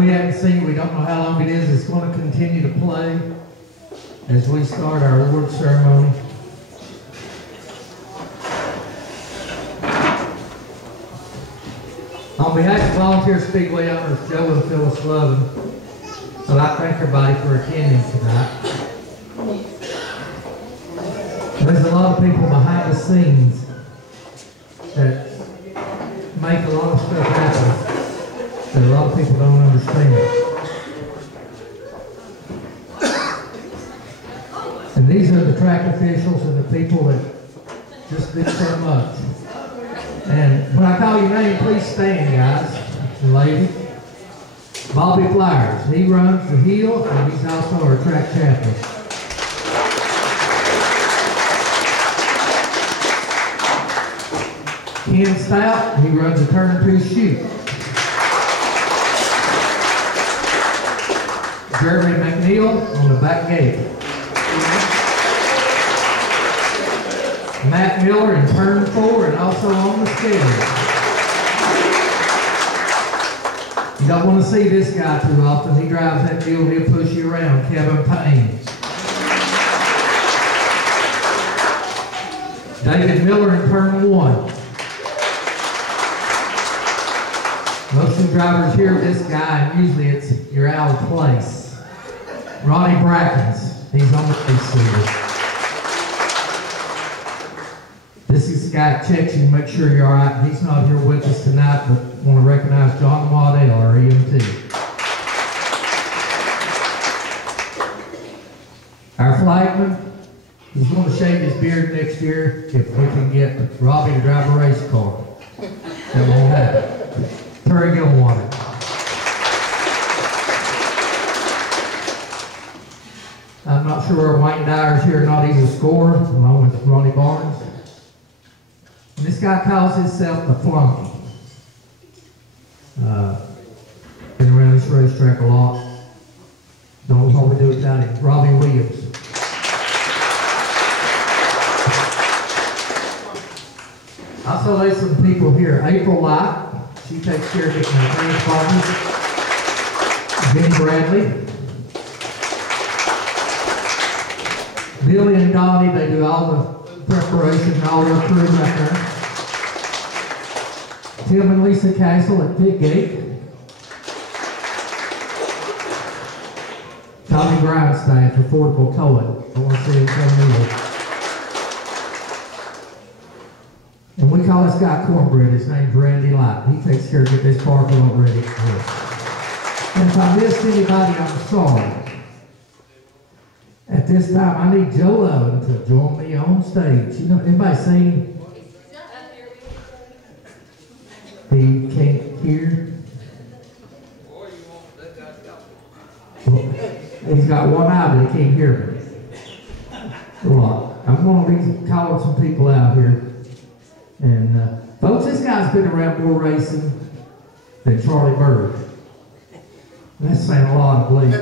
we haven't seen, we don't know how long it is. It's going to continue to play as we start our award ceremony. On behalf of Volunteer Speedway owners Joe and Phyllis Lovin, I'd like to thank everybody for attending tonight. There's a lot of people behind the scenes that make a lot of stuff happen that a lot of people don't understand. And these are the track officials and the people that just do so much. And when I call your name, please stand, guys and ladies. Bobby Flowers, he runs the hill and he's also our track chaplain. Ken Stout, he runs the turn 2 chute. Jeremy McNeil on the back gate. Matt Miller in turn 4 and also on the scale. You don't want to see this guy too often. He drives that deal, he'll push you around. Kevin Payne. David Miller in turn 1. Most of the drivers hear this guy, and usually it's you're out of place. Ronnie Brackens, he's on the AC. This is the guy that checks you to make sure you're all right. He's not here with us tonight, but want to recognize John Waddell, our EMT. Our flagman, he's going to shave his beard next year if we can get Robbie to drive a race car. That won't happen. Terry Gilwater. I'm not sure where Wayne Dyer's here or not. He's a scorer, along with Ronnie Barnes. And this guy calls himself the Flunky. Been around this racetrack a lot. Don't know what we do without him. Robbie Williams. Also, there's some people here. April Light. She takes care of getting her transponders. Jenny Bradley. Billy and Donnie, they do all the preparation and all their crew right there. Tim and Lisa Castle at Pit Gate. Tommy Grindstaff, Affordable Towing. I want to see him come either. And we call this guy Cornbread. His name's Randy Light. He takes care of getting this parking lot ready. And if I missed anybody, I'm sorry. At this time, I need Joe Lovin to join me on stage. You know, anybody seen? He can't hear. Well, he's got one eye, but he can't hear me. Well, I'm going to be calling some people out here. And folks, this guy's been around more racing than Charlie Bird. That's saying a lot, I believe.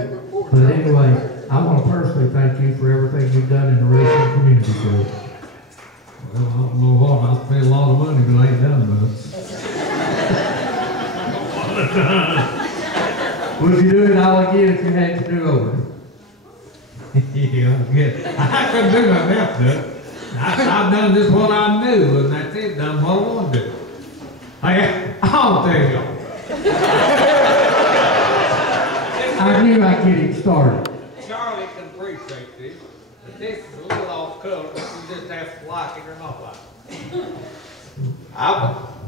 But anyway, I want to personally thank you for everything you've done in the racing community, sir. Well, I don't know what. I spent a lot of money, but I ain't done much. Would you do it all again if you had to do over? Yeah, I couldn't do nothing else, dude. I've done just what I knew, and that's it, done what I wanted to do. I'll tell you. I knew I'd get him started. Charlie can appreciate this, but this is a little off color, but you just have to like it or not like it.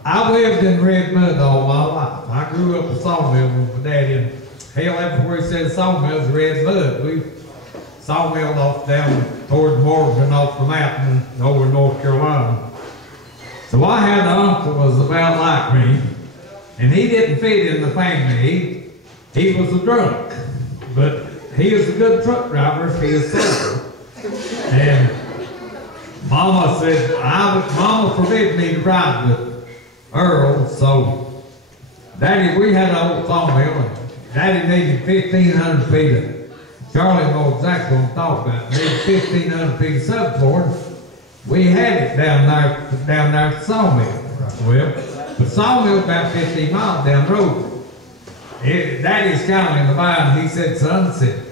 I've lived in red mud all my life. I grew up in Sawmill with my daddy, and hell, that's before he said Sawmill's red mud. We sawmilled off down towards Morgan off the mountain over in North Carolina. So I had an uncle that was about like me, and he didn't fit in the family. He was a drunk, but he was a good truck driver. He was sober. And Mama said, Mama forbid me to ride with Earl, so Daddy, we had an old sawmill, and Daddy needed 1,500 feet of, Charlie knows exactly what I'm talking about, needed 1,500 feet of subfloor. We had it down there at the sawmill. Well, the sawmill's about 15 miles down the road. Daddy's kind of in the bind. He said, son, said,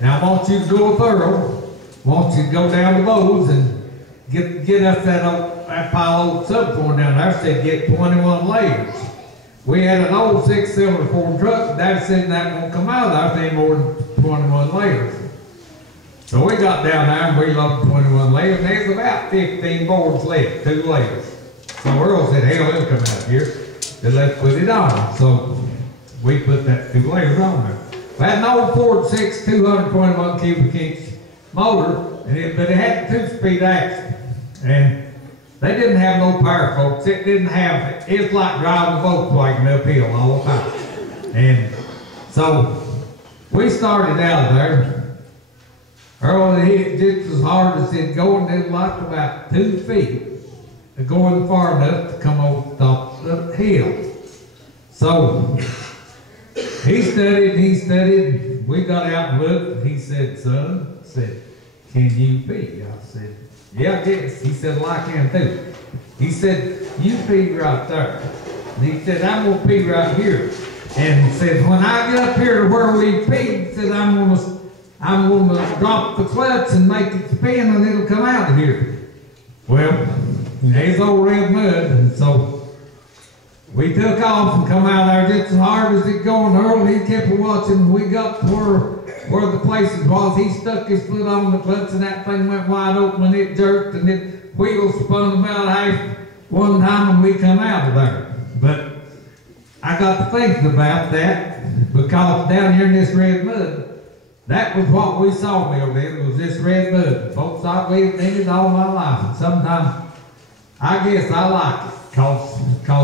now I want you to go with Earl. I want you to go down the Bowes and get us that pile of subcorn down there. Said get 21 layers. We had an old 6-cylinder Ford truck. Daddy said that won't come out of there if ain't more than 21 layers. So we got down there and we loaded 21 layers, and there's about 15 boards left, 2 layers. So Earl said, hell, it'll come out here. Then let's put it on. So we put that 2 layers on there. We had an old Ford 6 221 cubic inch motor, but it had 2-speed action. And they didn't have no power, folks. It didn't have, it's like driving a Volkswagen uphill all the time. And so we started out there. Earl hit just as hard as it going, it like about 2 feet, going far enough to come over the top of the hill. So he studied, we got out and looked, he said, son, can you pee? I said, yeah, I guess. He said, well, I can too. He said, you pee right there. And he said, I'm going to pee right here. And he said, when I get up here to where we pee, he said, I'm going to drop the clutch and make it spin and it'll come out of here. Well, there's old red mud, and so we took off and come out there just as hard as it going. Earl, he kept watching. We got to where the places was. He stuck his foot on the clutch and that thing went wide open and it jerked and it wheels spun about half one time and we come out of there. But I got to thinking about that because down here in this red mud, that was what we sawmilled in, was this red mud. Folks, I've lived in it all my life, and sometimes I guess I like it, cause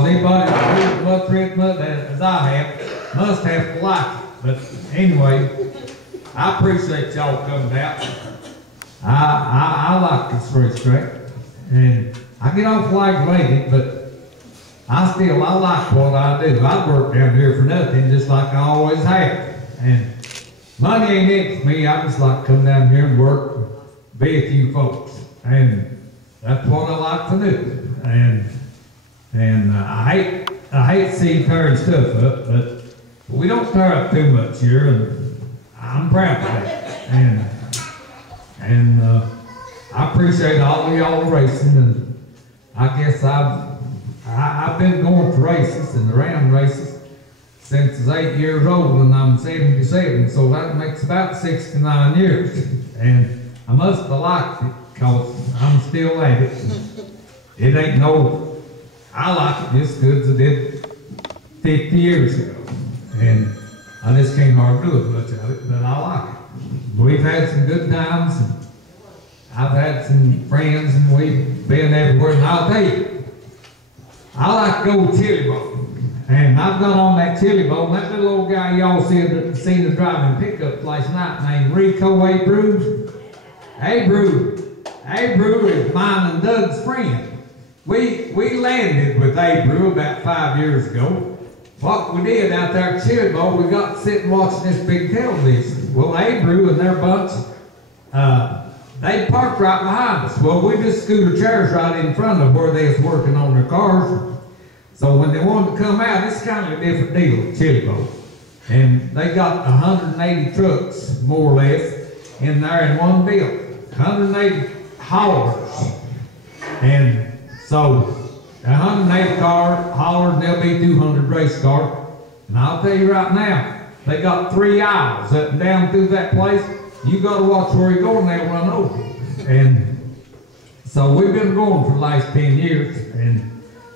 anybody that lives as much red mud as I have must have to like it. But anyway, I appreciate y'all coming out. I like this racetrack, and I get off like but I like what I do. I work down here for nothing, just like I always have. And money ain't it for me. I just like to come down here and work, be with you folks, and that's what I like to do. And I hate to see tearing stuff up, but we don't tear up too much here, and I'm proud of that. And I appreciate all of y'all racing, and I guess I've been going to races and around races since I was 8 years old, and I'm 77, so that makes about 69 years. And I must have liked it, because I'm still at it. It ain't no, I like it just as good as I did 50 years ago. And I just can't hardly do as much of it, but I like it. We've had some good times, and I've had some friends, and we've been everywhere. And I'll tell you, I like to go with chili boat. And I've got on that chili boat, and that little old guy y'all seen us driving pickup last night named Rico Abreu. Abreu is mine and Doug's friend. We landed with Abreu about 5 years ago. What we did out there at chili boat, we got to sit and watch this big television. Well, Abreu and their bunch, they parked right behind us. Well, we just scooted chairs right in front of where they was working on their cars. So when they wanted to come out, it's kind of a different deal with chili boat. And they got 180 trucks, more or less, in there in one building. 180 haulers. And so 180 haulers, and there'll be 200 race cars. And I'll tell you right now, they got 3 aisles up and down through that place. You got to watch where you're going, they'll run over. And so we've been going for the last 10 years. And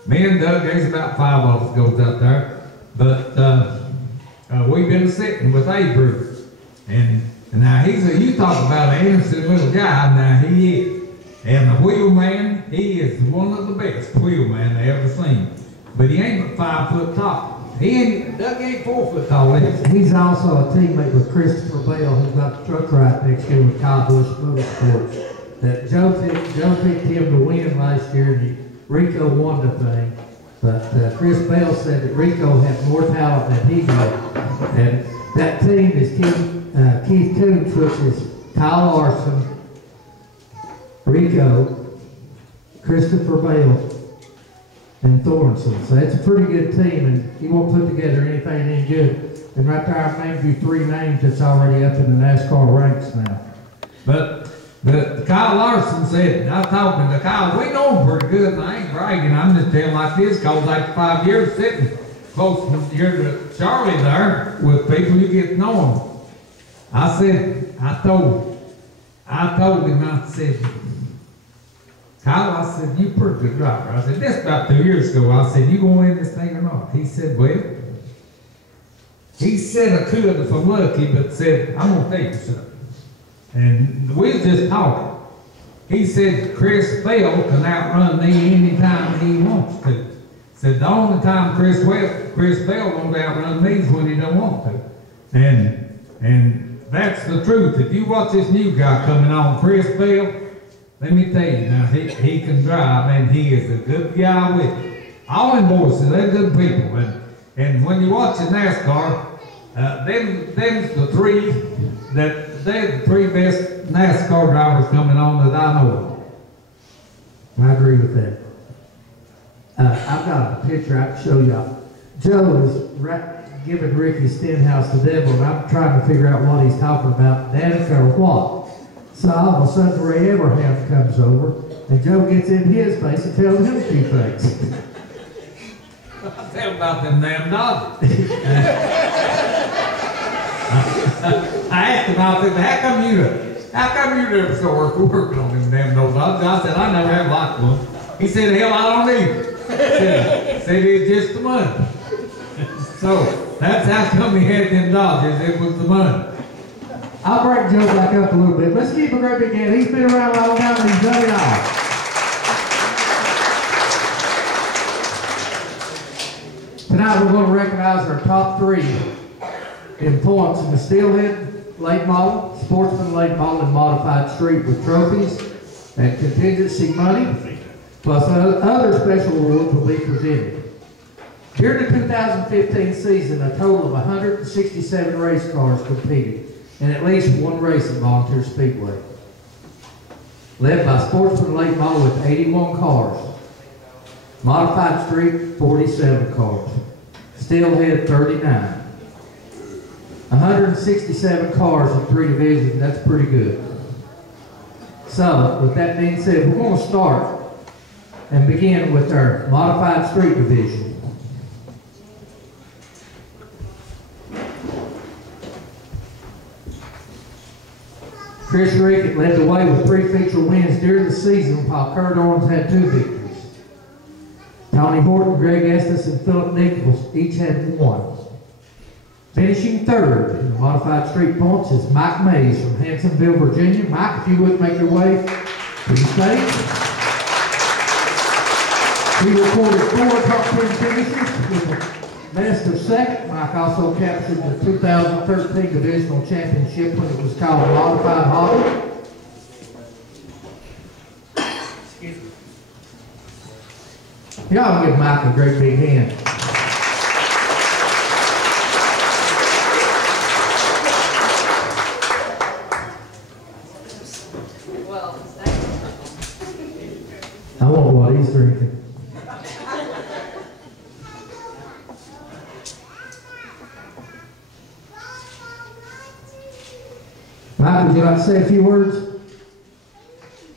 me and Doug, there's about 5 of us goes out there. But we've been sitting with Abreu. And now you talk about an innocent little guy, now he is. And the wheelman, he is one of the best wheelman they ever seen. But he ain't but 5 foot tall. Doug ain't 4 foot tall. He's also a teammate with Christopher Bell, who's got the truck right next year with Kyle Busch Motorsports. That Joe picked him to win last year, and Rico won the thing. But Chris Bell said that Rico had more talent than he did. And that team is Keith Coombs, which is Kyle Larson, Rico, Christopher Bale, and Thornton. So it's a pretty good team, and he won't put together anything any good. And right there, I've named you 3 names that's already up in the NASCAR ranks now. But Kyle Larson said, I told him, Kyle, we know him pretty good, and I ain't bragging. I'm just telling like this, because after 5 years sitting close here to Charlie there with people, you get to know him. I told him, I said, Kyle, I said, you pretty good driver. I said, this about 2 years ago. I said, you gonna win this thing or not? He said, well, he said I could if I'm lucky, but said, I'm gonna tell you something. And we was just talking. He said, Chris Bell can outrun me anytime he wants to. Said, the only time Chris Bell won't outrun me is when he don't want to. And that's the truth. If you watch this new guy coming on, Chris Bell, let me tell you now, he can drive, and he is a good guy with it. All them boys, they're good people. And when you watch the NASCAR, them's the three they're the 3 best NASCAR drivers coming on that I know of. I agree with that. I've got a picture I can show y'all. Joe is giving Ricky Stenhouse the devil, and I'm trying to figure out what he's talking about, Danica or what. So all of a sudden Ray Abraham comes over, and Joe gets in his face and tells him a few things. Tell about them damn Dodgers. I asked him, I said, how come you never start working on them damn Dodgers? I said, I never have liked one. He said, hell, I don't either. Said it's just the money. So that's how come he had them Dodgers, it was the money. I'll break Joe back up a little bit. Let's keep a great big hand. He's been around a long time and he's done it all. Tonight we're going to recognize our top 3 in points in the Steelhead late model, Sportsman late model, and Modified Street with trophies and contingency money, plus other special awards will be presented. During the 2015 season, a total of 167 race cars competed in at least 1 race at Volunteer Speedway, led by Sportsman late model with 81 cars, Modified Street 47 cars, Steelhead 39. 167 cars in 3 divisions, that's pretty good. So, with that being said, we're going to start and begin with our Modified Street division. Chris Rickett led the way with 3 feature wins during the season, while Kurt Owens had 2 victories. Tony Horton, Greg Estes, and Philip Nichols each had 1. Finishing 3rd in the Modified Street points is Mike Mays from Hansonville, Virginia. Mike, if you would make your way to the stage. He recorded 4 top 10 finishes with a best of 2nd. Mike also captured the 2013 Divisional Championship when it was called Modified Hobby. Y'all give Mike a great big hand. I want what he's drinking. Mike, would you like to say a few words?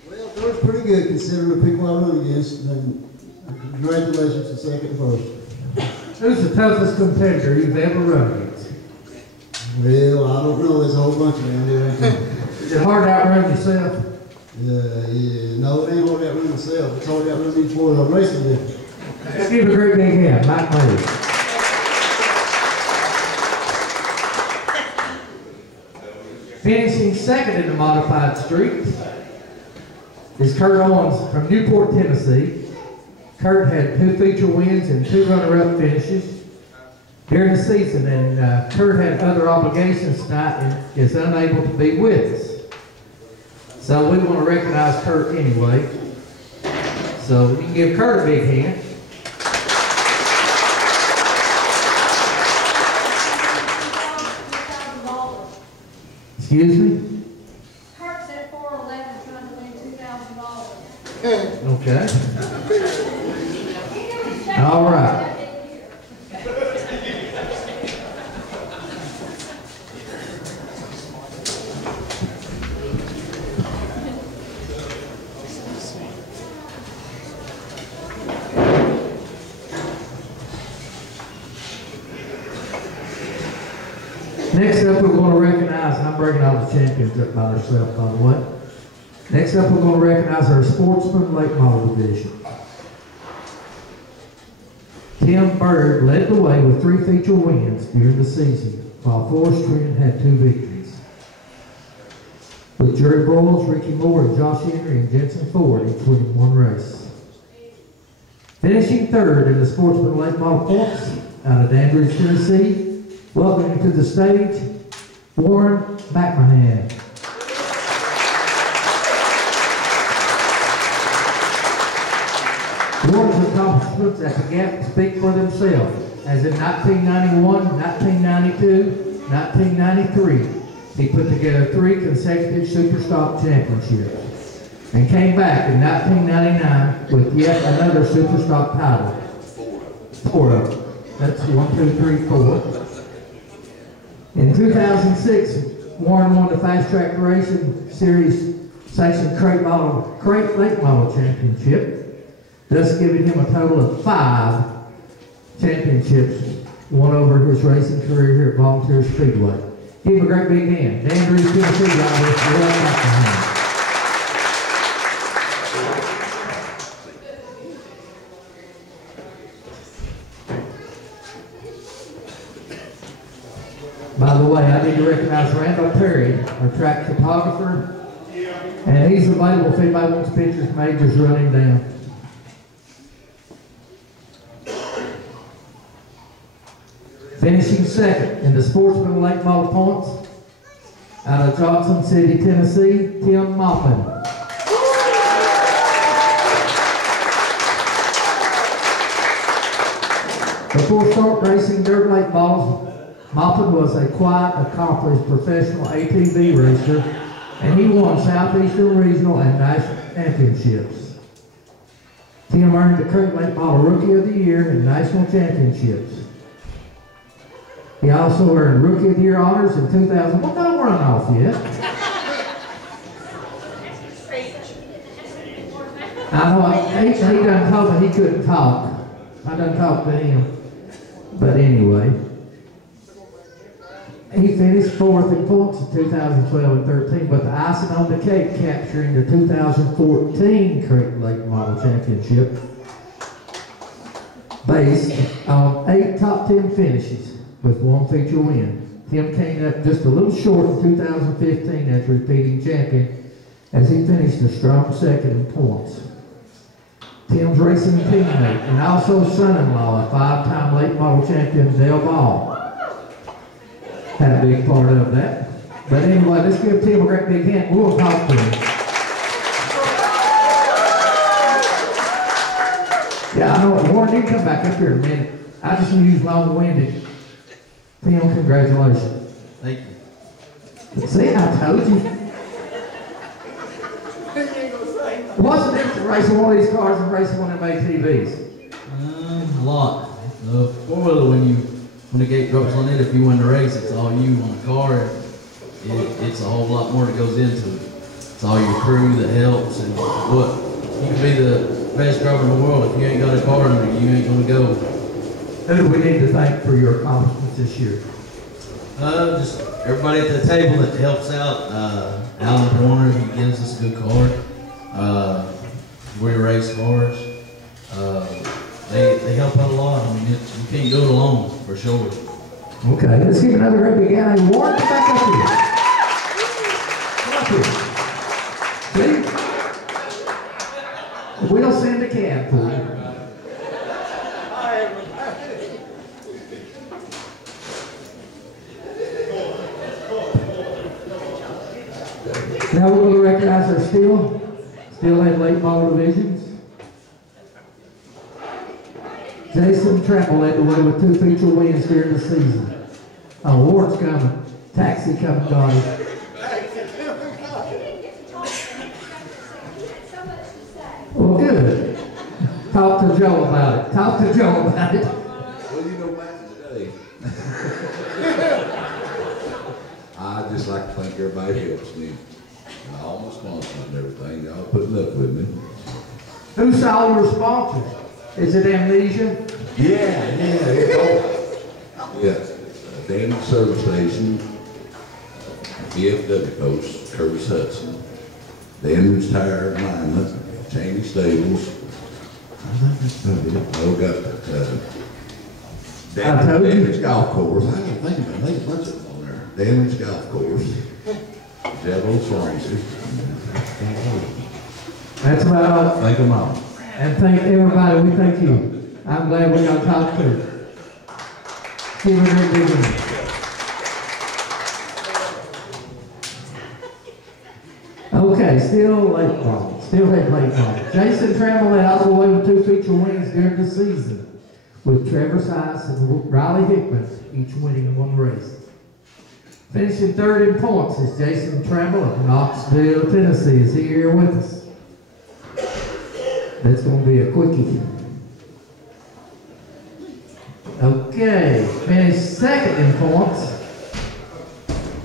Well, that was pretty good considering the people I run against, and congratulations to 2nd and 1st. Who's the toughest competitor you've ever run against? Well, I don't know, there's a whole bunch of them there. Is it hard to outrun yourself? Yeah, no, it ain't hard to outrun myself. It's hard to outrun these boys I'm racing with. Let's give a great big hand, Mike Mays. Finishing 2nd in the Modified Street is Kurt Owens from Newport, Tennessee. Kurt had 2 feature wins and 2 runner-up finishes during the season, and Kurt had other obligations tonight and is unable to be with us. So we want to recognize Kurt anyway. So you can give Kurt a big hand. Excuse me? Kurt's at 411 trying to win $2,000. Okay. Next up, we're going to recognize, and I'm bringing all the champions up by themselves, by the way. Next up, we're going to recognize our Sportsman Late Model Division. Tim Bird led the way with 3 feature wins during the season, while Forrest Trent had 2 victories. With Jerry Broyles, Ricky Moore, and Josh Henry and Jensen Ford each winning 1 race. Finishing 3rd in the Sportsman Late Model points out of Danbury, Tennessee, welcoming to the stage, Warren McMahon. Warren's accomplishments at the Gap speak for themselves, as in 1991, 1992, 1993, he put together 3 consecutive Superstock championships, and came back in 1999 with yet another Superstock title. 4 of them. That's 1, 2, 3, 4. In 2006, Warren won the Fast Track Racing Series Sanctioned Crate Late Model Championship, thus giving him a total of 5 championships won over his racing career here at Volunteer Speedway. Give him a great big hand. Danbury, Tennessee drivers, Warren McMahon. By the way, I need to recognize Randall Perry, our track photographer, and he's available if anybody wants pictures, majors running down. Finishing 2nd in the Sportsman Late Model points out of Johnson City, Tennessee, Tim Maupin. Before start racing dirt late models, Maupin was a quiet, accomplished professional ATV racer, and he won Southeastern Regional and National Championships. Tim earned the Crate Late Model Rookie of the Year and National Championships. He also earned Rookie of the Year honors in 2000. Well, don't run off yet. I know, he done told me he couldn't talk. I done talked to him. But anyway. He finished 4th in points in 2012 and 13, but the icing on the cake capturing the 2014 Crate Late Model Championship based on 8 top 10 finishes with 1 feature win. Tim came up just a little short in 2015 as repeating champion as he finished a strong 2nd in points. Tim's racing teammate and also son-in-law, a 5-time late model champion, Dale Ball, had a big part of that. But anyway, let's give Tim a great big hand. We'll talk to him. Yeah, I know. Warren, you come back up here in a minute. I just used long-winded. Tim, congratulations. Thank you. See, I told you. What's the difference in racing one of these cars and racing one of them ATVs? A lot. The 4-wheeler, when the gate drops on it, if you win the race, it's all you. On a car, it's a whole lot more that goes into it. It's all your crew that helps, and what you can be the best driver in the world. If you ain't got a car under you, ain't gonna go. Who do we need to thank for your accomplishments this year? Just everybody at the table that helps out. Alan Warner, he gives us a good card. We race cars. They help out a lot. I mean, you can't do it alone, for sure. Okay, let's give another great big hand. Warren, come back up here. Come up here. See? We'll send a cab for you. Now we're going to recognize our steel and late model divisions. Jason Trample led the way with 2 feature wins during the season. Warren's coming. Taxi coming, got it. Well, good. Talk to Joe about it. Talk to Joe about it. Well, you know, Matt, today, I just like to thank everybody who helps me. And all my sponsors and everything. Y'all putting up with me. Who saw your sponsors? Is it Amnesia? Yeah. damaged service station, VFW post, Curtis Hudson, damaged tire alignment, Cheney Stables. I think that's about it. Oh, got, I told you. damaged golf course. I didn't think about it. There's a bunch of them on there. Damaged golf course. Jello Swansea. That's about all. Thank them all. And thank everybody, we thank you. I'm glad we got to talk to you. Give a great big one. Okay, still late ball. Still had late ball. Jason Trammell led all the way with 2 feature wins during the season, with Trevor Sice and Riley Hickman each winning 1 race. Finishing 3rd in points is Jason Trammell of Knoxville, Tennessee. Is he here with us? That's going to be a quickie. Okay, finished 2nd in points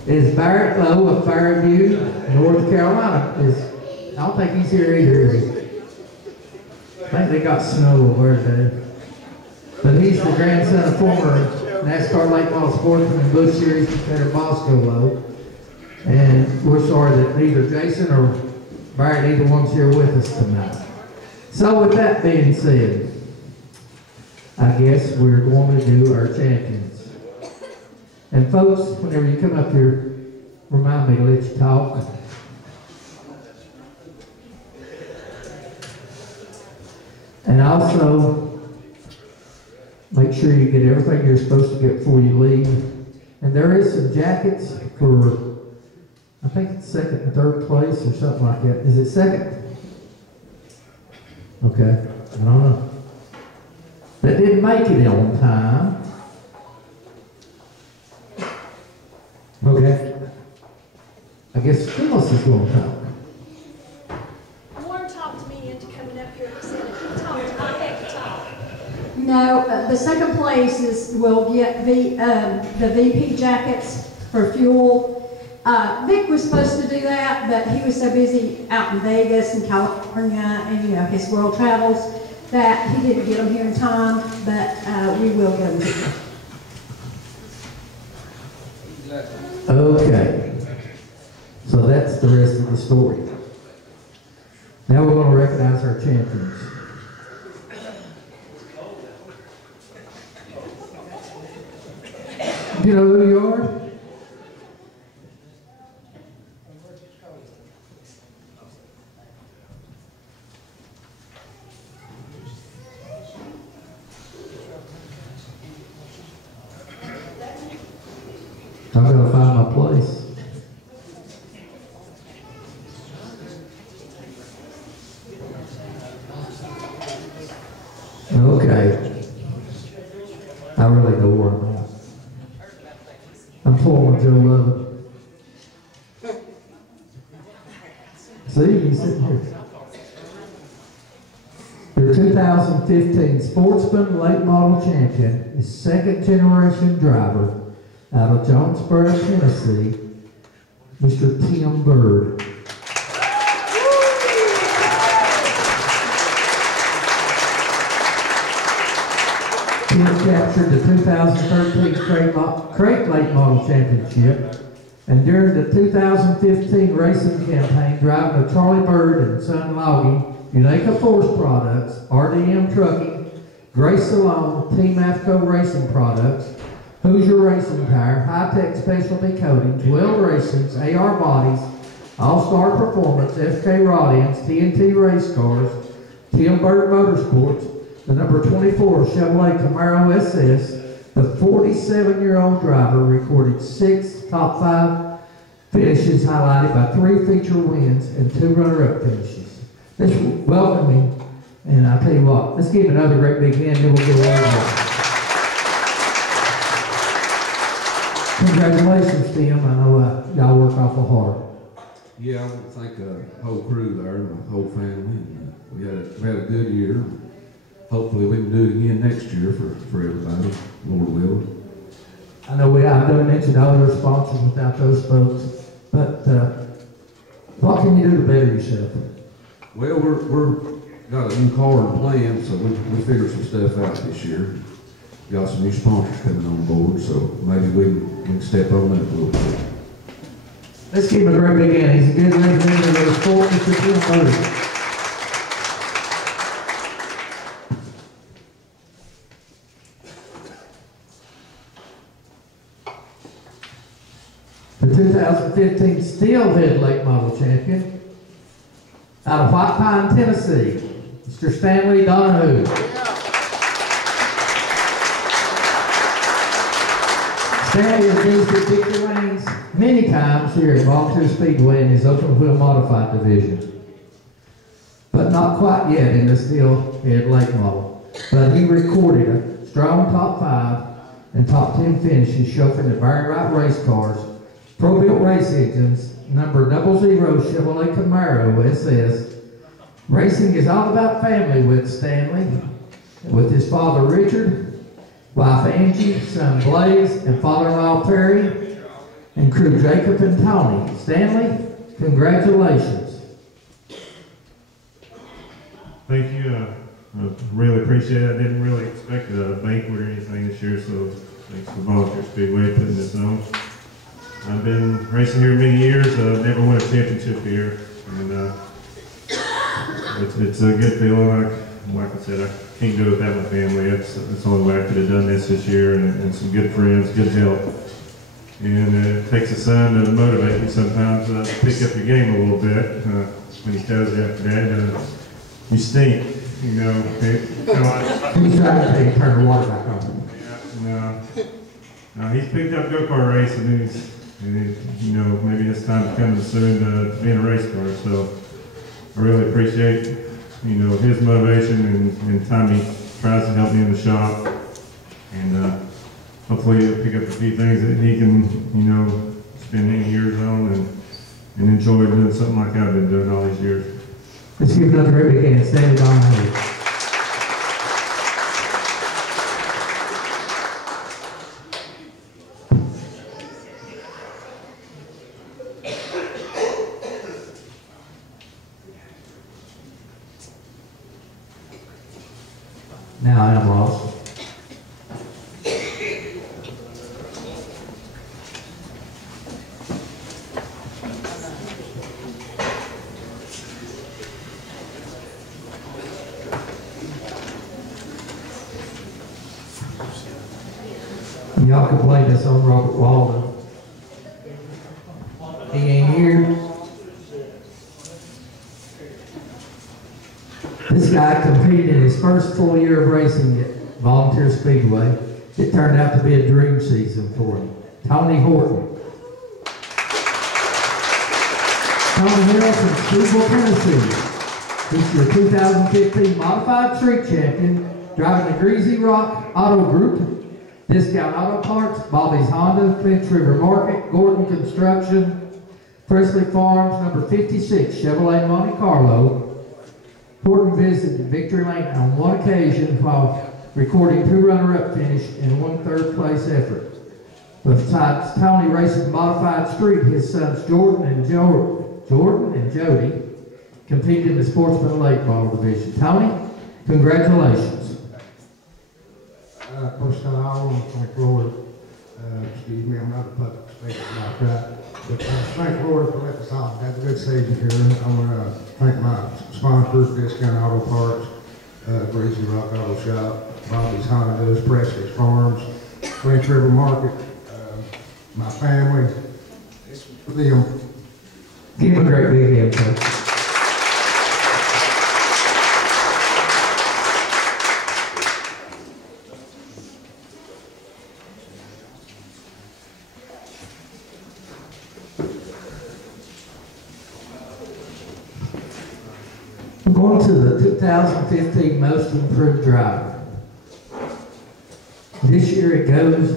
is Barrett Lowe of Fairview, North Carolina. I don't think he's here either, is he? I think they got snow over there. But he's the grandson of former NASCAR late model sportsman and Busch Series competitor Bosco Lowe. And we're sorry that neither Jason or Barrett, either one's here with us tonight. So with that being said, I guess we're going to do our champions. And folks, whenever you come up here, remind me to let you talk. And also, make sure you get everything you're supposed to get before you leave. And there is some jackets for, I think it's 2nd and 3rd place or something like that. Is it 2nd? Okay, I don't know. That didn't make it on time. Okay. I guess Phyllis is going to talk. Warren talked me into coming up here. He said, if he talked, I had to talk. No, the 2nd place will get the VP jackets for fuel. Vic was supposed to do that, but he was so busy out in Vegas and California and, his world travels that he didn't get them here in time, but we will get them to you. Okay. So that's the rest of the story. Now we're going to recognize our champions. Do you know who you are? I'm going to find my place. Okay. I really know where I'm at. I'm pulling Joe Love. See, he's sitting here. Your 2015 Sportsman Late Model Champion is 2nd generation driver out of Jonesboro, Tennessee, Mr. Tim Bird. Tim captured the 2013 Crate Late Model Championship, and during the 2015 racing campaign, driving a Charlie Bird and Son Logging, Unica Force Products, RDM Trucking, Grace Salon, Team AFCO Racing Products, Hoosier Racing Tire, High-Tech Specialty Coatings, Weld Racings, AR Bodies, All-Star Performance, FK Rodians, TNT Race Cars, Tim Bird Motorsports, the number 24 Chevrolet Camaro SS, the 47-year-old driver recorded 6 top 5 finishes highlighted by 3 feature wins and 2 runner-up finishes. Let's welcome him, and I'll tell you what, let's give him another great big hand, then we'll get away with it. Congratulations, Tim. I know y'all work awful hard. Yeah, I want to thank the whole crew there, and the whole family. We had a good year. Hopefully we can do it again next year for everybody, Lord willing. I know I've done mention other sponsors without those folks, but what can you do to better yourself? Well, we're got a new car and plan, so we figured some stuff out this year. got some new sponsors coming on board, so maybe we can step on that a little bit. Let's give him a great big hand. He's a good representative of the sport, Mr. Tim Murray. The 2015 Steelhead Lake Model Champion, out of White Pine, Tennessee, Mr. Stanley Donahue. Stanley has used the victory lanes many times here at Volunteer Speedway in his open wheel modified division, but not quite yet in the Steelhead Lake Model. But he recorded a strong top 5 and top 10 finishes chauffeuring the Barry Wright race cars, pro-built race engines, number 00 Chevrolet Camaro SS. Racing is all about family with Stanley, with his father Richard, wife Angie, son Blaze, and father-in-law Perry, and crew Jacob and Tony. Stanley, congratulations. Thank you. I really appreciate it. I didn't really expect a banquet or anything this year, so thanks for Volunteer Speedway putting this on. I've been racing here many years, never won a championship here, and it's a good feeling. Like I said, I can't do it without my family. That's the only way I could have done this year, and some good friends, good help. And it takes a son to motivate you sometimes to pick up your game a little bit. When he tells you after that, you stink, you know. He's trying to turn the water back on. Yeah, no, he's picked up go-kart racing, and you know, maybe it's time to come soon to be in a race car. So I really appreciate, you know, his motivation and time he tries to help me in the shop. And hopefully he'll pick up a few things that he can, you know, spend many years on and enjoy doing something like I've been doing all these years. Let's give another great big hand. Stanley Donahue. Now I am lost. Y'all can blame this on Robert Walden. He ain't here. This guy competed in his first full year of racing at Volunteer Speedway. It turned out to be a dream season for him. Tony Horton. Tony Hill from Speedway, Tennessee. He's your 2015 Modified Street Champion, driving the Greasy Rock Auto Group, Discount Auto Parts, Bobby's Honda, Finch River Market, Gordon Construction, Presley Farms, number 56, Chevrolet Monte Carlo. Horton visited Victory Lane on one occasion while recording 2 runner-up finish and 1 third-place effort. Besides Tony racing Modified Street, his sons Jordan and Jody competed in the Sportsman Lake Model Division. Tony, congratulations. First of all, I want to thank Lord. Excuse me, I'm not a public speaker about that. But thank Lord for letting us all have a good season here. I want to thank my sponsors, Discount Auto Parts, Greasy Rock Auto Shop, Bobby's Hondas, Presley's Farms, Finch River Market, my family, them. Give him a great big hand, folks. We're going to the 2015 Most Improved Driver. This year it goes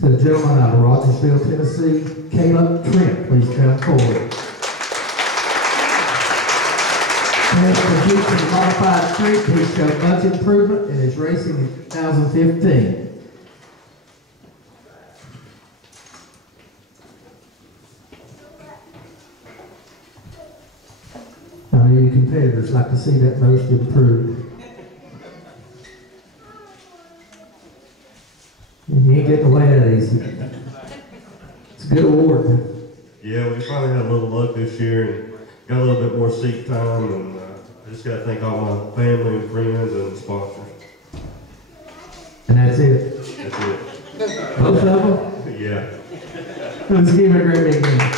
to the gentleman out of Rogersville, Tennessee, Caleb Trent. Please come forward. Trent competes in the Modified Street. He showed much improvement in his racing in 2015. Now, any competitors like to see that most improved. Good award. Yeah, we finally had a little luck this year and got a little bit more seat time, and I just got to thank all my family and friends and sponsors. And that's it. That's it. Both of them? Yeah. Let's give it a great big hand.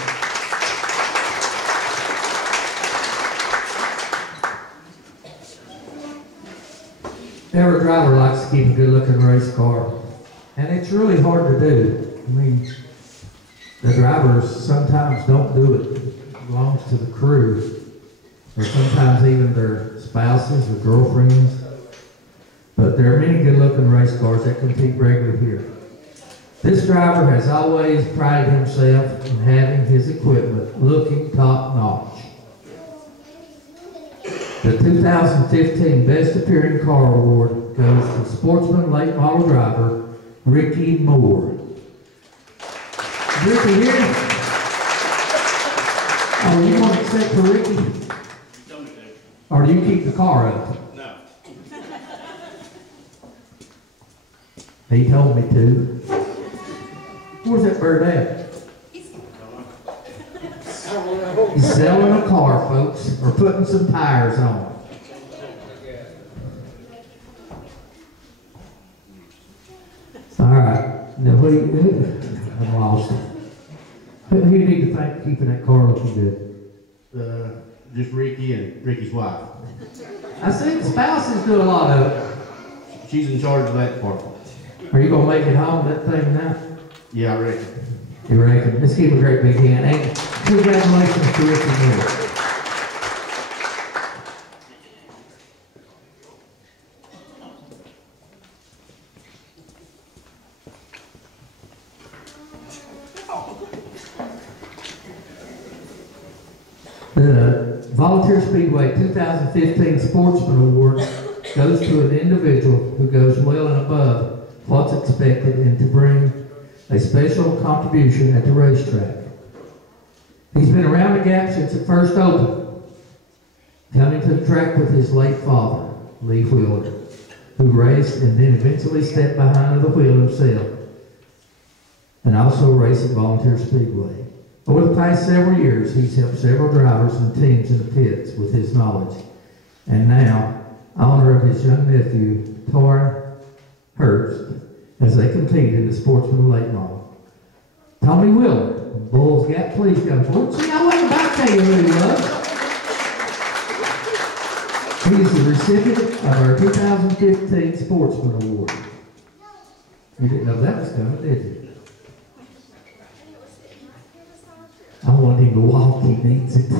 Every driver likes to keep a good-looking race car, and it's really hard to do. I mean, the drivers sometimes don't do it. It belongs to the crew, or sometimes even their spouses or girlfriends. But there are many good-looking race cars that compete regularly here. This driver has always prided himself in having his equipment looking top-notch. The 2015 Best Appearing Car Award goes to Sportsman Late Model Driver Ricky Moore. Ricky here? Oh, you want to accept for Ricky? Or do you keep the car up? No. He told me to. Where's that bird at? He's selling a car, folks, or putting some tires on. All right. Now, I'm lost. Who do you need to thank for keeping that car looking good? Just Ricky and Ricky's wife. I see the spouses do a lot of it. She's in charge of that part. Are you going to make it home, that thing now? Yeah, I reckon. You reckon? Let's give him a great big hand. And congratulations to Ricky Moore. The Volunteer Speedway 2015 Sportsman Award goes to an individual who goes well and above what's expected and to bring a special contribution at the racetrack. He's been around the gap since it first opened, coming to the track with his late father, Lee Wheeler, who raced and then eventually stepped behind the wheel himself, and also raced at Volunteer Speedway. Over the past several years, he's helped several drivers and teams in the pits with his knowledge. And now, honor of his young nephew, Torrin Hurst, as they compete in the Sportsman Late Model. Tommy Wheeler, Bulls Gap, please come forward. See, I wasn't about to tell you who he was. He is the recipient of our 2015 Sportsman Award. You didn't know that was coming, did you? I want him to walk, he needs it.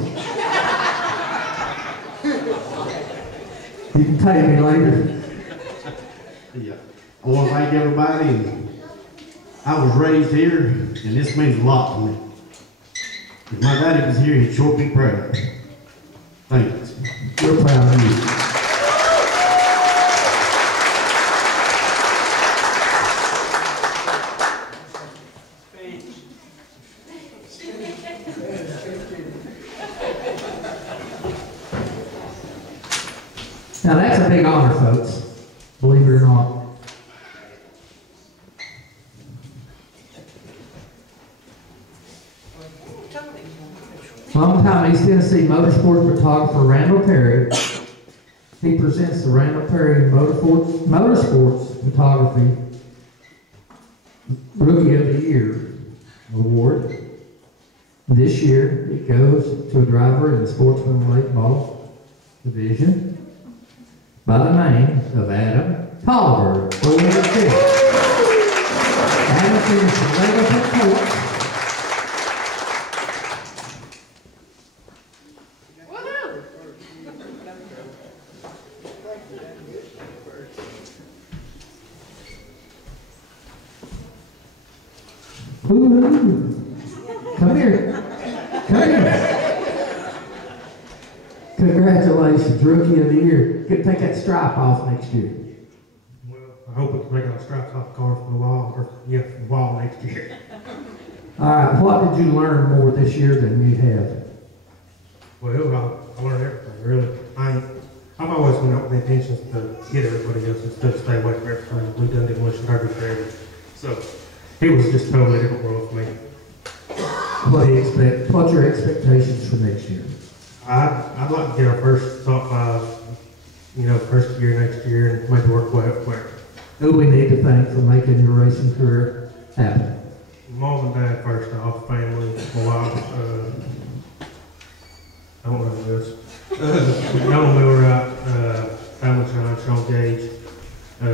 You can pay me later. Yeah. I want to thank everybody. I was raised here, and this means a lot to me. If my daddy was here, he'd sure be proud. Thanks. We're proud of you. Now that's a big honor, folks, believe it or not. Longtime East Tennessee motorsports photographer Randall Perry. He presents the Randall Perry Motorsports Photography Rookie of the Year Award. This year it goes to a driver in the Sportsman Late Model Division by the name of Adam Tolliver. Adam finished 11th at Coach. Come here. Come here. Congratulations, Rookie of the Year. Get take that stripe off next year. Well, I hope it's making the stripes off the car from the wall, or yeah, from the wall next year. All right, what did you learn more this year than you have? Well, I learned everything, really. I've always went out with the intentions to get everybody else instead of stay away from everything. We done demolition derby for everything. So, it was just a totally different world for me. What do you expect? What's your expectations for next year? I'd like to get our first top 5, first year next year, and maybe work way up there. Who we need to thank for making your racing career happen? Mom and Dad first off, family, my wife, I don't know this. Nolan Millwright, Family Shine, Sean Gage,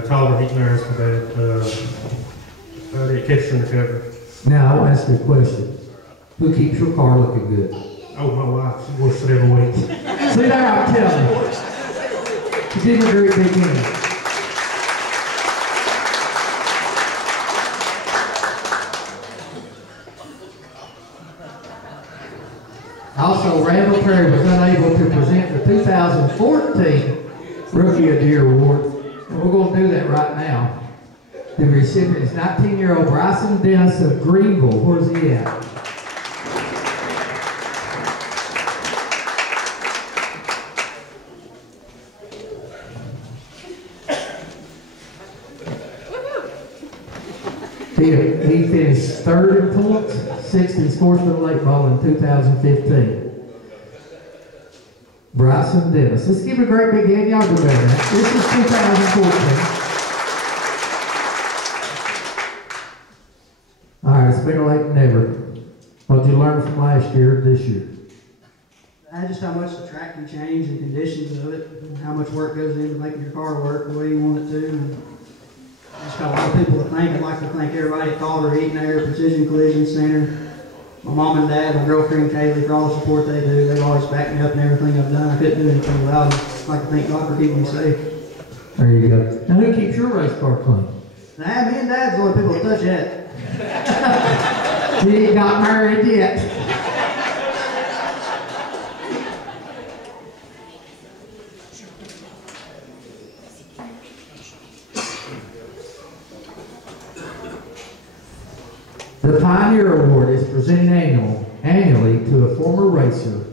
Tyler Heaton Harris, my dad, Kitchen in the cover. Now, I'll ask you a question. Who keeps your car looking good? Oh, my wife, she washes it every week. See there, I'm telling you. She did a very big game. Also, Randall Perry was unable to present the 2014 Rookie of the Year Award, and we're going to do that right now. The recipient is 19-year-old Bryson Dennis of Greenville. Where's he at? He finished 3rd in points, 6th in Sportsman Lake Ball in 2015. Bryson Dennis. Let's give a great big hand. Y'all do better than that. This is 2014. All right, it's better late than never. What did you learn from last year to this year? Just how much the track can change and conditions of it, and how much work goes into making your car work the way you want it to. And just got a lot of people to thank. I'd like to thank everybody at Calder, Eaton Air, Precision Collision Center, my mom and dad, my girlfriend Kaylee for all the support they do. They've always backed me up in everything I've done. I couldn't do anything without them. I'd like to thank God for keeping me safe. There you go. Now who keeps your race car clean? Nah, me and Dad's the only people that touch that. He ain't got married yet. The Pioneer Award is presented annually to a former racer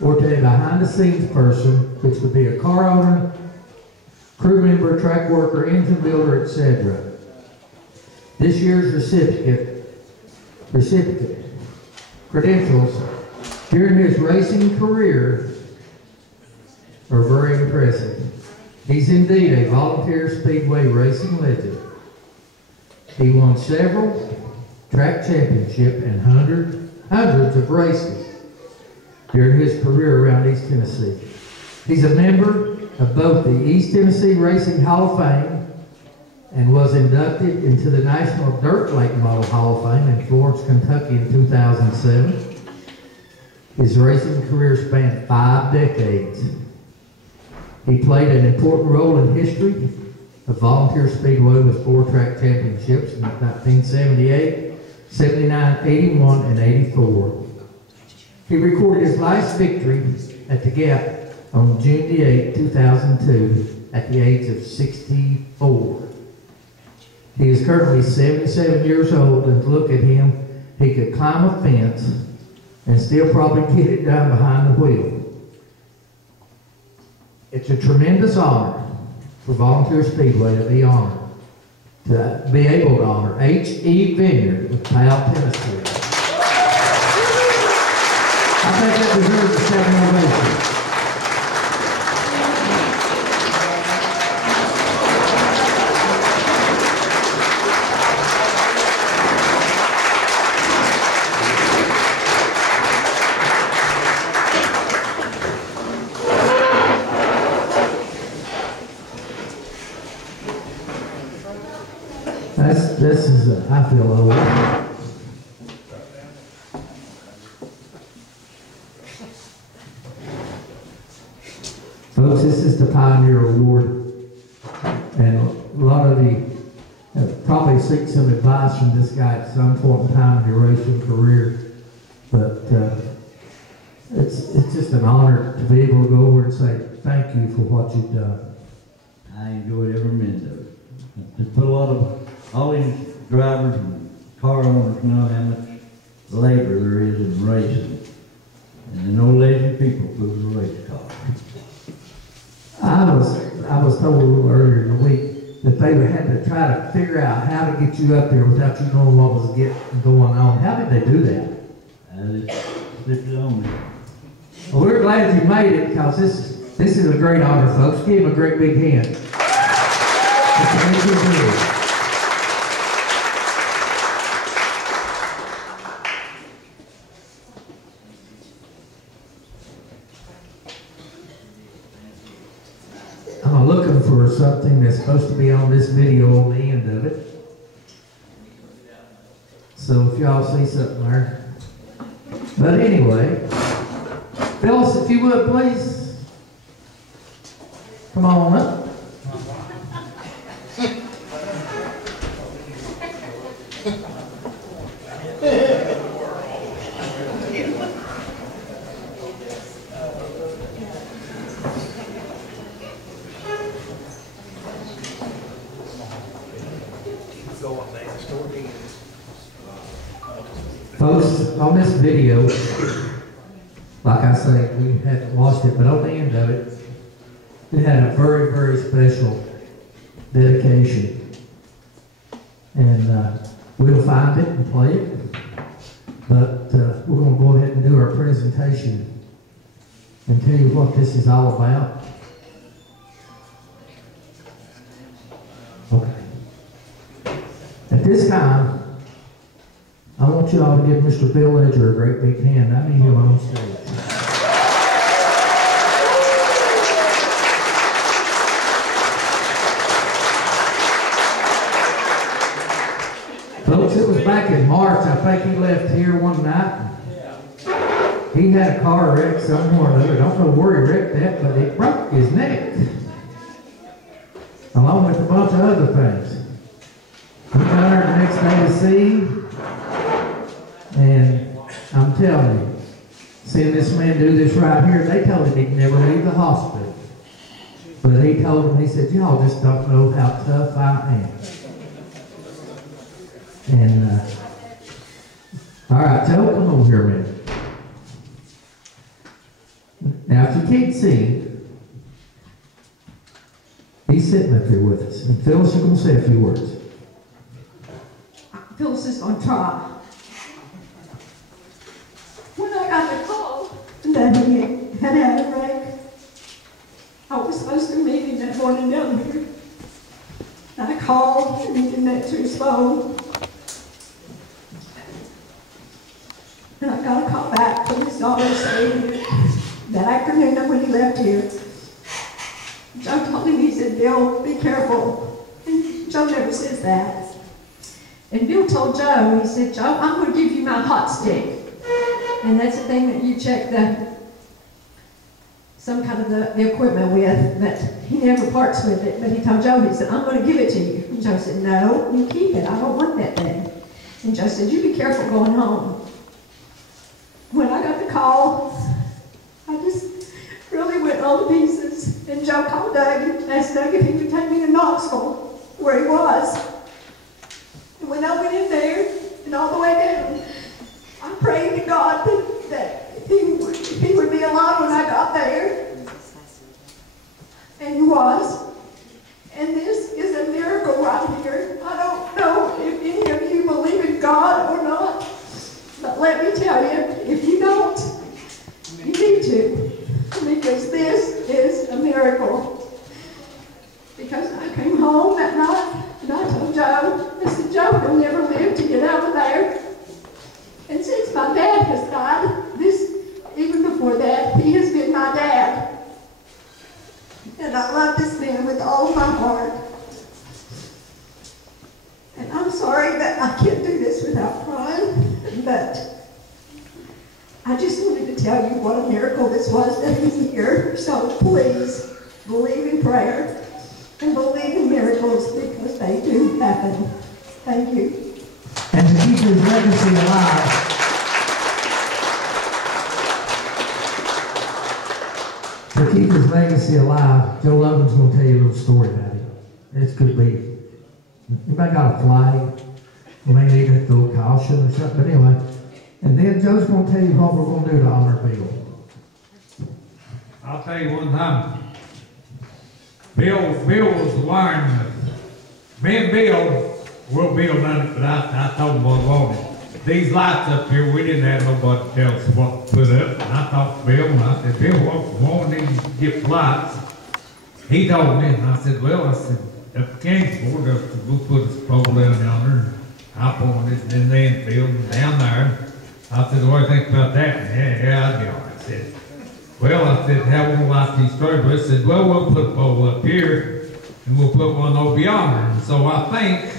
or to a behind-the-scenes person, which would be a car owner, crew member, track worker, engine builder, etc. This year's recipient credentials during his racing career are very impressive. He's indeed a volunteer Speedway racing legend. He won several track championship and hundreds of races during his career around East Tennessee. He's a member of both the East Tennessee Racing Hall of Fame and was inducted into the National Dirt Lake Model Hall of Fame in Florence, Kentucky in 2007. His racing career spanned 5 decades. He played an important role in history of volunteer speedway with 4 track championships in 1978, 79, 81, and 84. He recorded his last victory at the Gap on June the 8th, 2002, at the age of 64. He is currently 77 years old, and to look at him, he could climb a fence and still probably get it done behind the wheel. It's a tremendous honor for Volunteer Speedway to be honored, to be able to honor H.E. Vineyard of Powell, Tennessee. I think that deserves a standing ovation. This is, I feel old. Folks, this is the Pioneer Award, and a lot of you have probably seek some advice from this guy at some point in time in your racing career, but it's just an honor to be able to go over and say thank you for what you've done. I enjoyed every minute of it. Just put a lot of, all these drivers and car owners know how much labor there is in racing. And no lazy people put a race car. I was told a little earlier in the week that they had to try to figure out how to get you up there without you knowing what was going on. How did they do that? I just slipped it on me. Well, we're glad you made it because this is a great honor, folks. Give him a great big hand. It's a big deal. I'm looking for something that's supposed to be on this video on the end of it. So if y'all see something there. But anyway, Phyllis, if you would please, come on up. Folks, on this video, like I say, we haven't watched it, but on the end of it, it had a very, very special dedication. And we'll find it and play it. But we're going to go ahead and do our presentation and tell you what this is all about. Okay. At this time, I want you all to give Mr. Bill Ledger a great big hand. I need him on stage. Folks, it was back in March. I think he left here one night. He had a car wreck somewhere or another. I don't know where he wrecked at, but it broke his neck. Along with a bunch of other things. He got there the next day to see. And I'm telling you, seeing this man do this right here, they told him he'd never leave the hospital. But he told them, he said, y'all just don't know how tough I am. And, all right, Joe, come over here a minute. Now, if you can't see, he's sitting up here with us. And Phyllis, you're going to say a few words. Phyllis is going to try. When I got the call that he had a wreck, I was supposed to meet him that morning down here. And I called and he didn't answer his phone. And I got a call back from his daughter saying that afternoon when he left here, Joe told him, he said, Bill, be careful. And Joe never says that. And Bill told Joe, he said, Joe, I'm going to give you my hot stick. And that's the thing that you check some kind of the equipment with, but he never parts with it. But he told Joe, he said, I'm going to give it to you. And Joe said, no, you keep it. I don't want that thing. And Joe said, you be careful going home. When I got the call, I just really went all to pieces. And Joe called Doug and asked Doug if he would take me to Knoxville, where he was. And when I went in there and all the way down, I prayed to God that he would be alive when I got there. And he was. And this is a miracle right here. I don't know if any of you believe in God or not, but let me tell you, if you don't, you need to. Because this is a miracle. Because I came home that night and I told Joe, I said, Joe, he'll never live to get out of there. And since my dad has died, even before that, he has been my dad. And I love this man with all of my heart. And I'm sorry that I can't do this without crying, but I just wanted to tell you what a miracle this was that he's here. So please believe in prayer and believe in miracles because they do happen. Thank you. And to keep his legacy alive, Joe Logan's going to tell you a little story about him. It's could be. Anybody got a flag? You may need to throw caution or something, but anyway. And then Joe's going to tell you what we're going to do to honor Bill. I'll tell you one time. Bill was the one. Me and Bill done it, but I told him what I wanted. these lights up here, we didn't have nobody to tell us what to put up. And I talked to Bill, and I said, Bill, what more need to get lights? He told me, and I said, well, I said, up the Kingsport, we'll put a pole down yonder, and I pointed in the infield and down there. I said, what do you think about that? Yeah, I'd be all right. I said, well, I said, how will we light these strobes? I said, well, we'll put a pole up here, and we'll put one over yonder. And so I think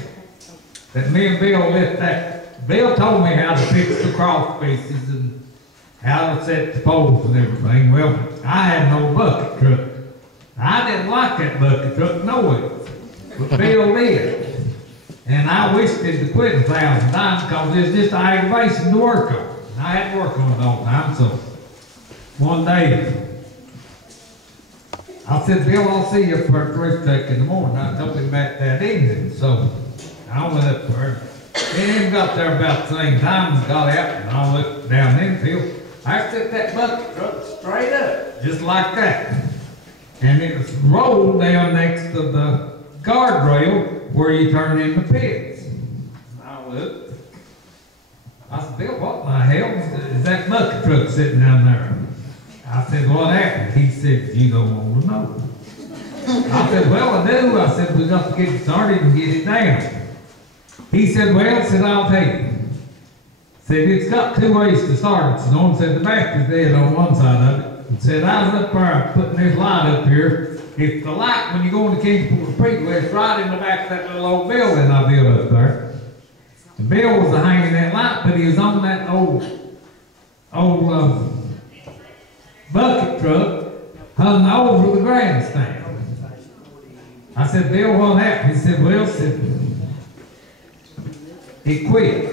that me and Bill lit that. Bill told me how to fix the cross pieces and how to set the poles and everything. Well, I had no bucket truck. I didn't like that bucket truck, no way. But Bill did. And I wished it to quit 1,000 times because it's just an aggravation to work on. And I had to work on it all the time, so one day, I said, Bill, I'll see you for a drink check in the morning. I told him back that evening, so I went up there. And got there about the same time and got out, and I looked down the infield. I set that bucket truck straight up, just like that. And it was rolled down next to the guardrail where you turn in the pits. I looked. I said, Bill, what in the hell is that bucket truck sitting down there? I said, what happened? He said, you don't want to know. I said, well, I do. I said, we got to get it started and get it down. He said, well, said, I'll tell you. Said, it's got two ways to start. Said, one said the back is dead on one side of it. And said, I was up there putting this light up here. If the light, when you go into Kingsport Speedway, it's right in the back of that little old building I built up there. And Bill was hanging that light, but he was on that old bucket truck hung over the grandstand. I said, Bill, what happened? He said, well, said, it quit.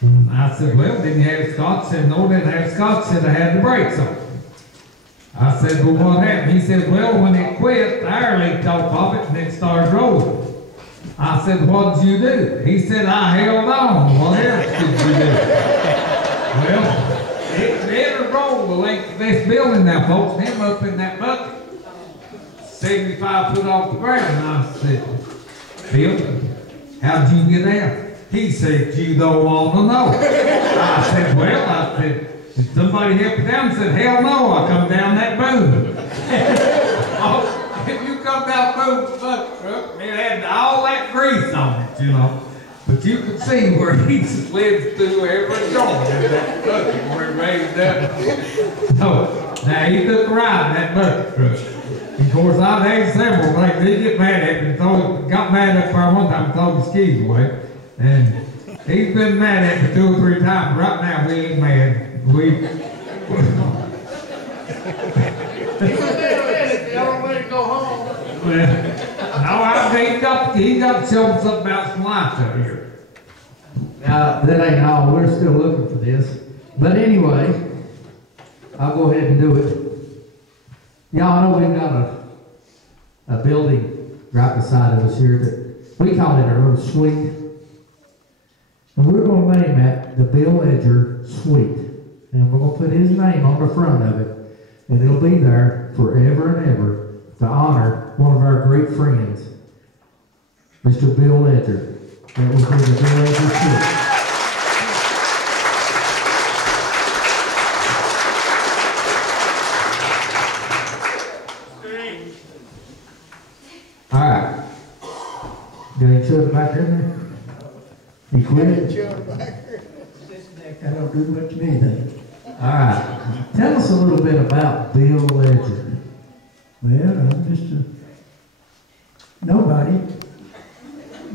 And I said, well, didn't you have Scott? He said, no, didn't have Scott. He said, I had the brakes on. I said, well, what happened? He said, well, when it quit, the air leaked off of it and it started rolling. I said, what did you do? He said, I held on. What else did you do? Well, it never rolled the length of this building now, folks. Him up in that bucket, 75 foot off the ground. And I said, Bill, how'd you get out? He said, you don't want to know. I said, well, I said, did somebody help you down? He said, hell no, I come down that boom. Oh, if you come down boom bucket truck, it had all that grease on it, you know. But you could see where he slid through every joint in that bucket where it raised up. So, now he took a ride in that bucket truck. Of course, I've had several things. He get mad at me. Got mad up there one time and threw his skis away. And he's been mad at me 2 or 3 times. Right now, we ain't mad. We... go home. Well, no, he got to show me something about some lights out here. That ain't all. We're still looking for this. But anyway, I'll go ahead and do it. Y'all know we've got a building right beside of us here that we call it our little suite. And we're going to name that the Bill Edger Suite. And we're going to put his name on the front of it. And it'll be there forever and ever to honor one of our great friends, Mr. Bill Edger. That will be the Bill Edger Suite. All right. Got any children back in there? You quit? I don't do much of anything. All right. Tell us a little bit about Bill Edger. Well, I'm just a nobody.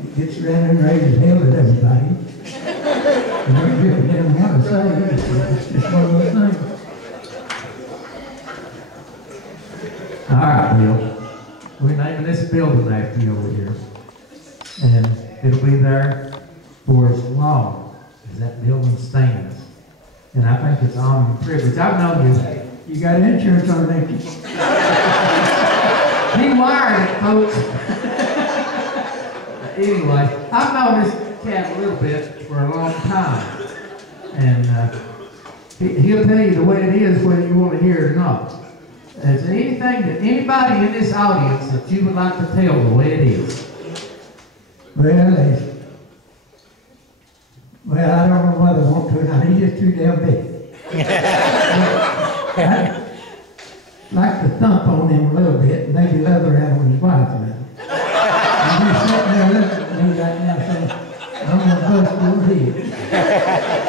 He gets around and raises hell at everybody. And we're different than what I say. It's just one of those things. All right, Bill. We're naming this building after you over here. And it'll be there for as long as that building stands. And I think it's honor and privilege. I've known you. You got insurance on it, ain't you? He wired it, folks. Anyway, I've known this cat a little bit for a long time. And he'll tell you the way it is whether you want to hear it or not. Is there anything that anybody in this audience that you would like to tell the way it is? Well, Well, I don't know whether I want to or not. He's just too damn big. I'd like to thump on him a little bit and maybe leather out on his wife now. And he's sitting there looking at me right now saying, I'm gonna bust your head.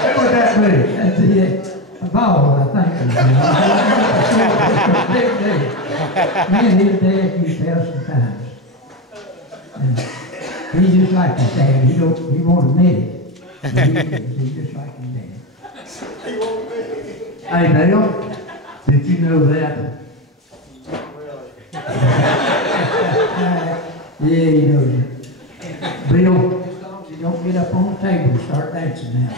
What would that be? That's a ball, I think. Big day. Me and his dad used to have some times. And he's just like his dad. He won't admit it. But he's just like his dad. Hey, Dale, did you know that? Yeah, he knows it. Bill, you don't get up on the table and start dancing now.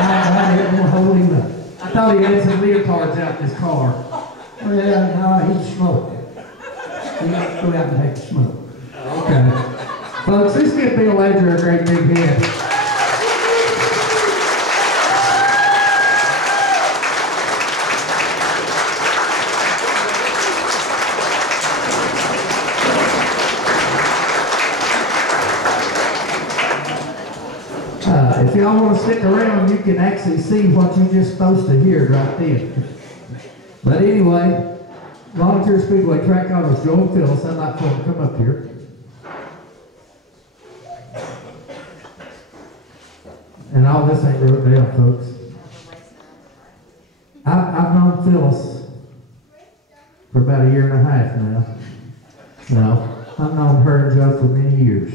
I'm gonna hold him up. I thought he had some leotards out in his car. Well, no, he's smoking. He got to go out and take a smoke. Okay. Folks, let's give Bill Ledger a great big hand. If y'all want to stick around, you can actually see what you're just supposed to hear right then. But anyway, Volunteer Speedway track owners, Joe and Phyllis, I'd like for them to come up here. And all this ain't wrote down, folks. I've known Phyllis for about a year and a half now. No, I've known her and Joe for many years.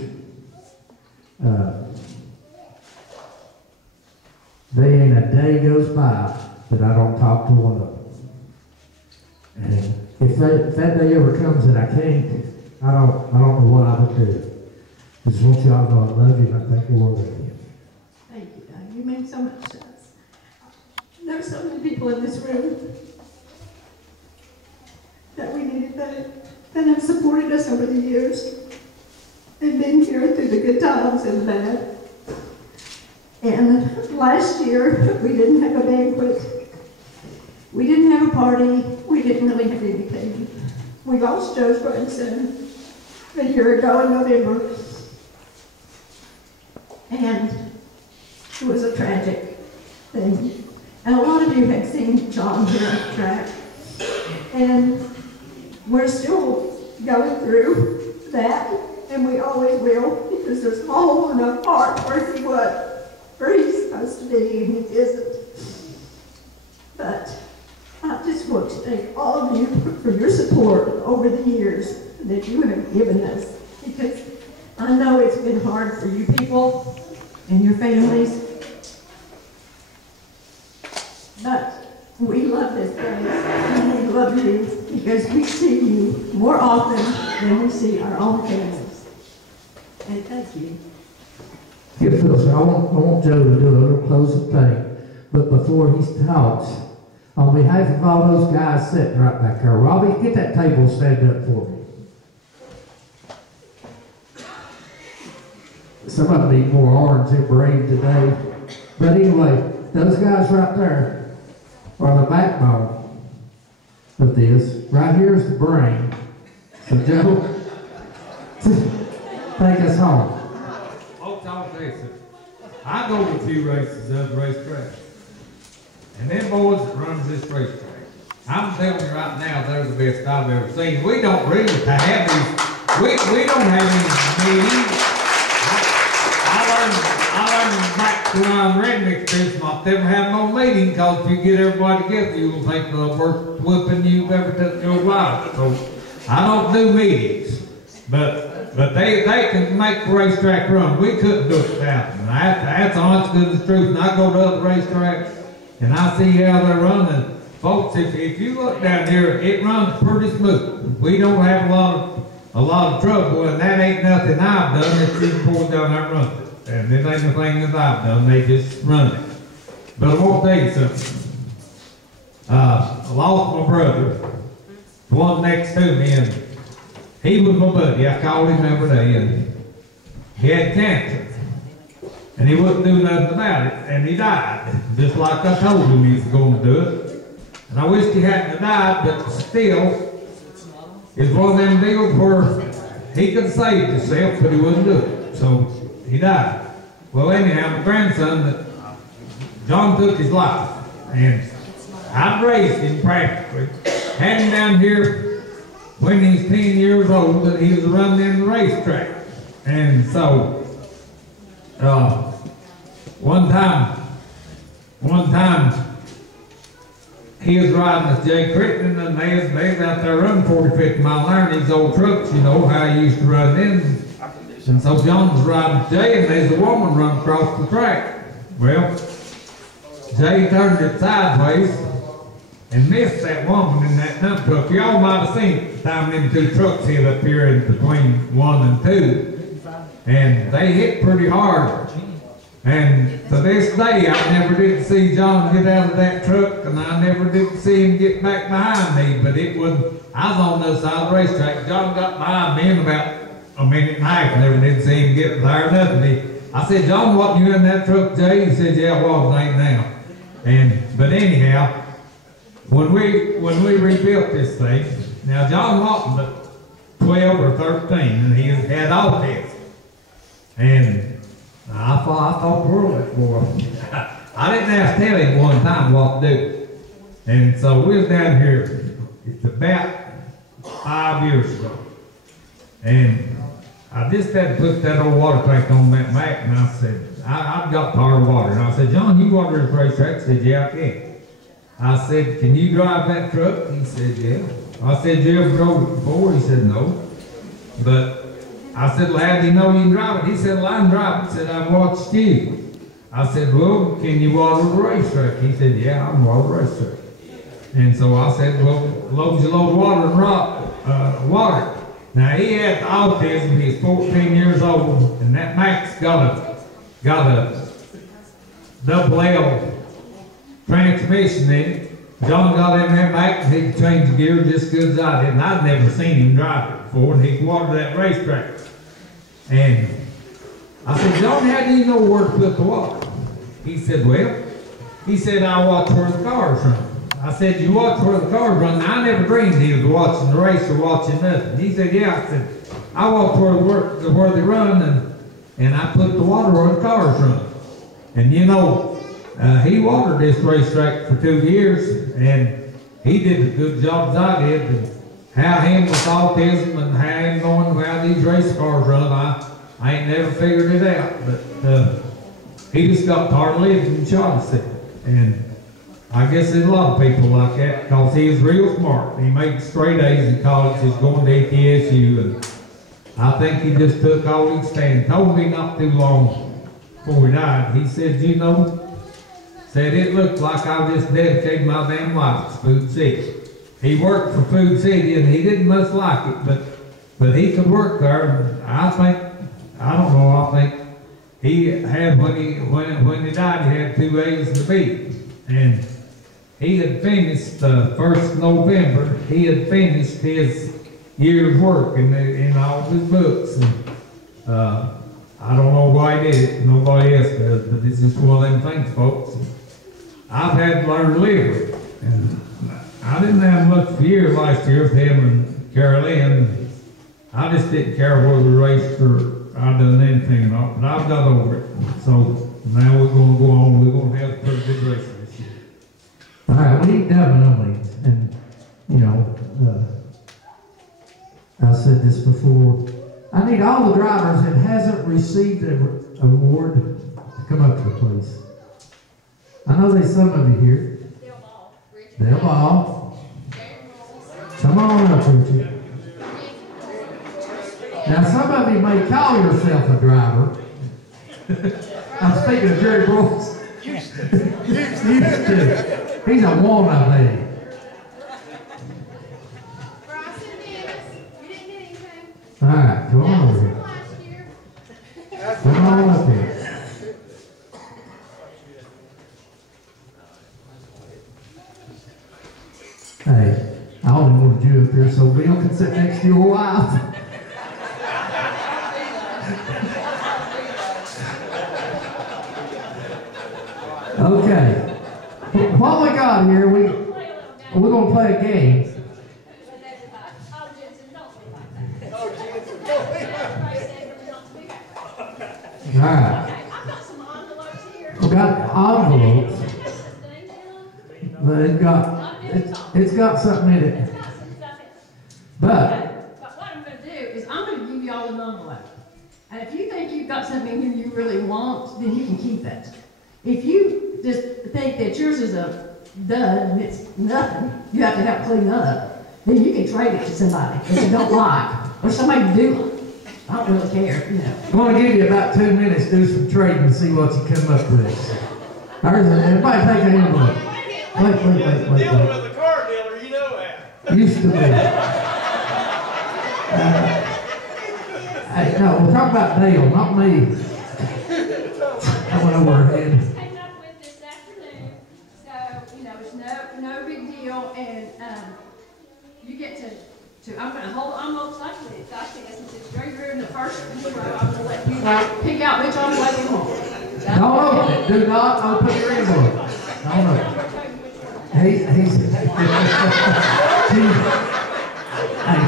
There ain't a day goes by that I don't talk to one of them. And if that day ever comes that I can't, I don't know what I would do. I just want y'all to know I love you and I thank the Lord for you. Thank you, Doug. You mean so much to us. There's so many people in this room that we needed that have supported us over the years and been here through the good times and the bad. And last year, we didn't have a banquet. We didn't have a party. We didn't really have anything. We lost Joe's grandson a year ago in November. And it was a tragic thing. And a lot of you had seen John here at the track. And we're still going through that, and we always will, because there's a hole in our heart where he's supposed to be, and he isn't. But I just want to thank all of you for your support over the years that you have given us, because I know it's been hard for you people and your families. But we love this place, and we love you because we see you more often than we see our own families. And thank you. Give Phil, I want Joe to do a little closing thing. But before he talks, on behalf of all those guys sitting right back there, Robbie, get that table stand up for me. Some of them need more orange and brave today. But anyway, those guys right there are the backbone of this. Right here is the brain. So Joe, take us home. Folks, I'll say this. I go to a few races of the racetrack. And them boys that runs this racetrack, I'm telling you right now, they're the best I've ever seen. We don't really have these, we don't have any meetings. I learned back to when I was redneck business, not never have no meeting, because if you get everybody together, you will think the worst whipping you've ever took in your life. So I don't do meetings, but they can make the racetrack run. We couldn't do it without them. That's honest goodness truth. And I go to other racetracks and I see how they're running. Folks, if you look down here, it runs pretty smooth. We don't have a lot of trouble, and that ain't nothing I've done. It's just pulled down there and run it. And this ain't the thing that I've done. They just run it. But I want to tell you something. I lost my brother, the one next to me, and he was my buddy. I called him every day, and he had cancer. And he wouldn't do nothing about it, and he died. Just like I told him he was going to do it. And I wished he hadn't died, but still, it's one of them deals where he could save himself, but he wouldn't do it. So he died. Well, anyhow, my grandson, John took his life, and I raised him practically. Had him down here when he was 10 years old, and he was running in the racetrack. And so, one time, he was riding with Jay Crittenden, and they was out there running 40, 50 mile an hour in these old trucks, you know, how he used to run in. And so John was riding with Jay, and there's a woman running across the track. Well, Jay turned it sideways and missed that woman in that dump truck. Y'all might have seen it the time them two trucks hit up here in between 1 and 2. And they hit pretty hard. And to this day, I never did see John get out of that truck, and I never did see him get back behind me. But it was, I was on the other side of the racetrack. John got behind me in about a minute and a half. Never did see him get there, nothing. I said, John, what, you in that truck, Jay? He said, yeah, I was, ain't now. But anyhow, when we rebuilt this thing, now John wasn't but 12 or 13, and he had autism. And I thought the world of it for him. I didn't have to tell him one time what to do. And so we was down here, it's about 5 years ago. And I just had to put that old water tank on that Mac, and I said, I've got tired of water. And I said, John, you water this racetrack? He said, yeah, I can. I said, can you drive that truck? He said, yeah. I said, you ever drove it before? He said, no. But I said, well, how do you know you can drive it? He said, well, I can drive it. He said, I've watched you. I said, well, can you water the racetrack? He said, yeah, I can water the racetrack. And so I said, well, load your load of water and rock, water. Now, he had autism. He's 14 years old, and that Mac's got a double L transmission in it. John got in that Mac, and he could change the gear just as good as I did, and I'd never seen him drive it before, and he could water that racetrack. And I said, John, how do you know where to put the water? He said, well, he said, I watch where the cars run. I said, you watch where the cars run? Now, I never dreamed he was watching the race or watching nothing. He said, yeah. I said, I watch where they run, and I put the water where the cars run. And you know, he watered this racetrack for 2 years, and he did as good a job as I did. And how him with autism and how him knowing how these race cars run, I ain't never figured it out. But he just got tired of living in Shaughnessy. And I guess there's a lot of people like that, because he was real smart. He made straight A's in college. He's going to ETSU, and I think he just took all he stand. Told me not too long before he died. He said, you know, said it looked like I just dedicated my damn life to Food City. He worked for Food City, and he didn't much like it, but he could work there. And I think he had, when he died, he had 2 A's and a B. And he had finished, 1st November, he had finished his year's work in all of his books. And, I don't know why he did it, nobody else does, but it's just one of them things, folks. I've had to learn to live. And I didn't have much of a year last year with him and Carol Ann. I just didn't care whether we raced or I done anything or not, but I've got over it. So now we're going to go on. We're going to have a pretty good race this year. All right, we need Dublin, and you know, I said this before. I need all the drivers that hasn't received an award to come up to the place. I know there's some of you here. They'll ball. Come on up, Richard. Now, some of you may call yourself a driver. I'm speaking of Jerry Brooks. Used to. He's a wannabe. All right, come on over here. Come on up here. Hey, I only wanted you up here so Bill can sit next to your wife. Okay. What we got here, we're going to play a game. All right. envelopes, but it's got something in it. But But what I'm gonna do is I'm gonna give you all an envelope. And if you think you've got something in here you really want, then you can keep it. If you just think that yours is a dud and it's nothing, you have to help clean up, then you can trade it to somebody that you don't like, or somebody to do it. I don't really care, you know. I'm going to give you about 2 minutes to do some trading and see what you come up with. Everybody take an envelope. Wait. Dealing with a car dealer, you know that. Used to be. Hey, no, we'll talk about Dale, not me. I went over her head. Came up with this afternoon, so, you know, it's no big deal, and, you get to, I'm gonna hold envelopes like this, since it's very rude in the first row, I'm gonna let you pick out which envelope you want. Don't open it. Do not open your envelope. Don't open it. Hey,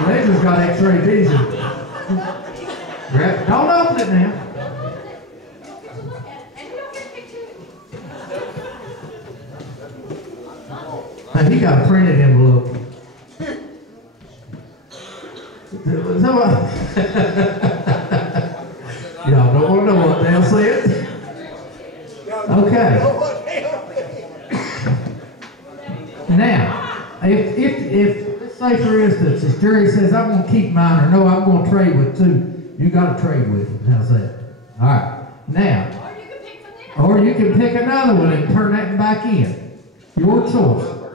Ledger's got x-ray vision. Don't open it now. Hey, he got a printed envelope. Y'all don't want to know what Dale said. Okay. Now, if let's say for instance, if Jerry says I'm going to keep mine, or no, I'm going to trade with two, you got to trade with him. How's that? All right. Now, or you can pick another one and turn that back in. Your choice. All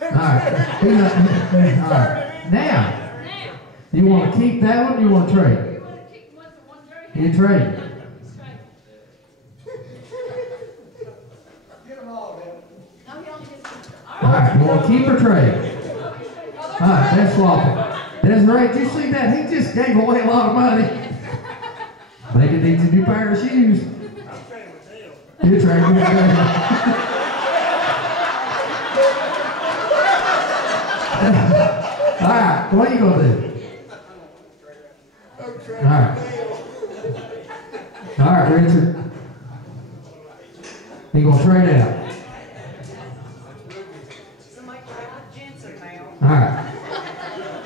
right. All right. Now, you want to keep that one? You want to trade? You trade. All right, you want to keep or trade? All right, that's swapping. Desiree, did you see that? He just gave away a lot of money. Maybe needs a new pair of shoes. You trade with Dale. All right, what are you going to do? All right, Richard. You going to trade out? All right.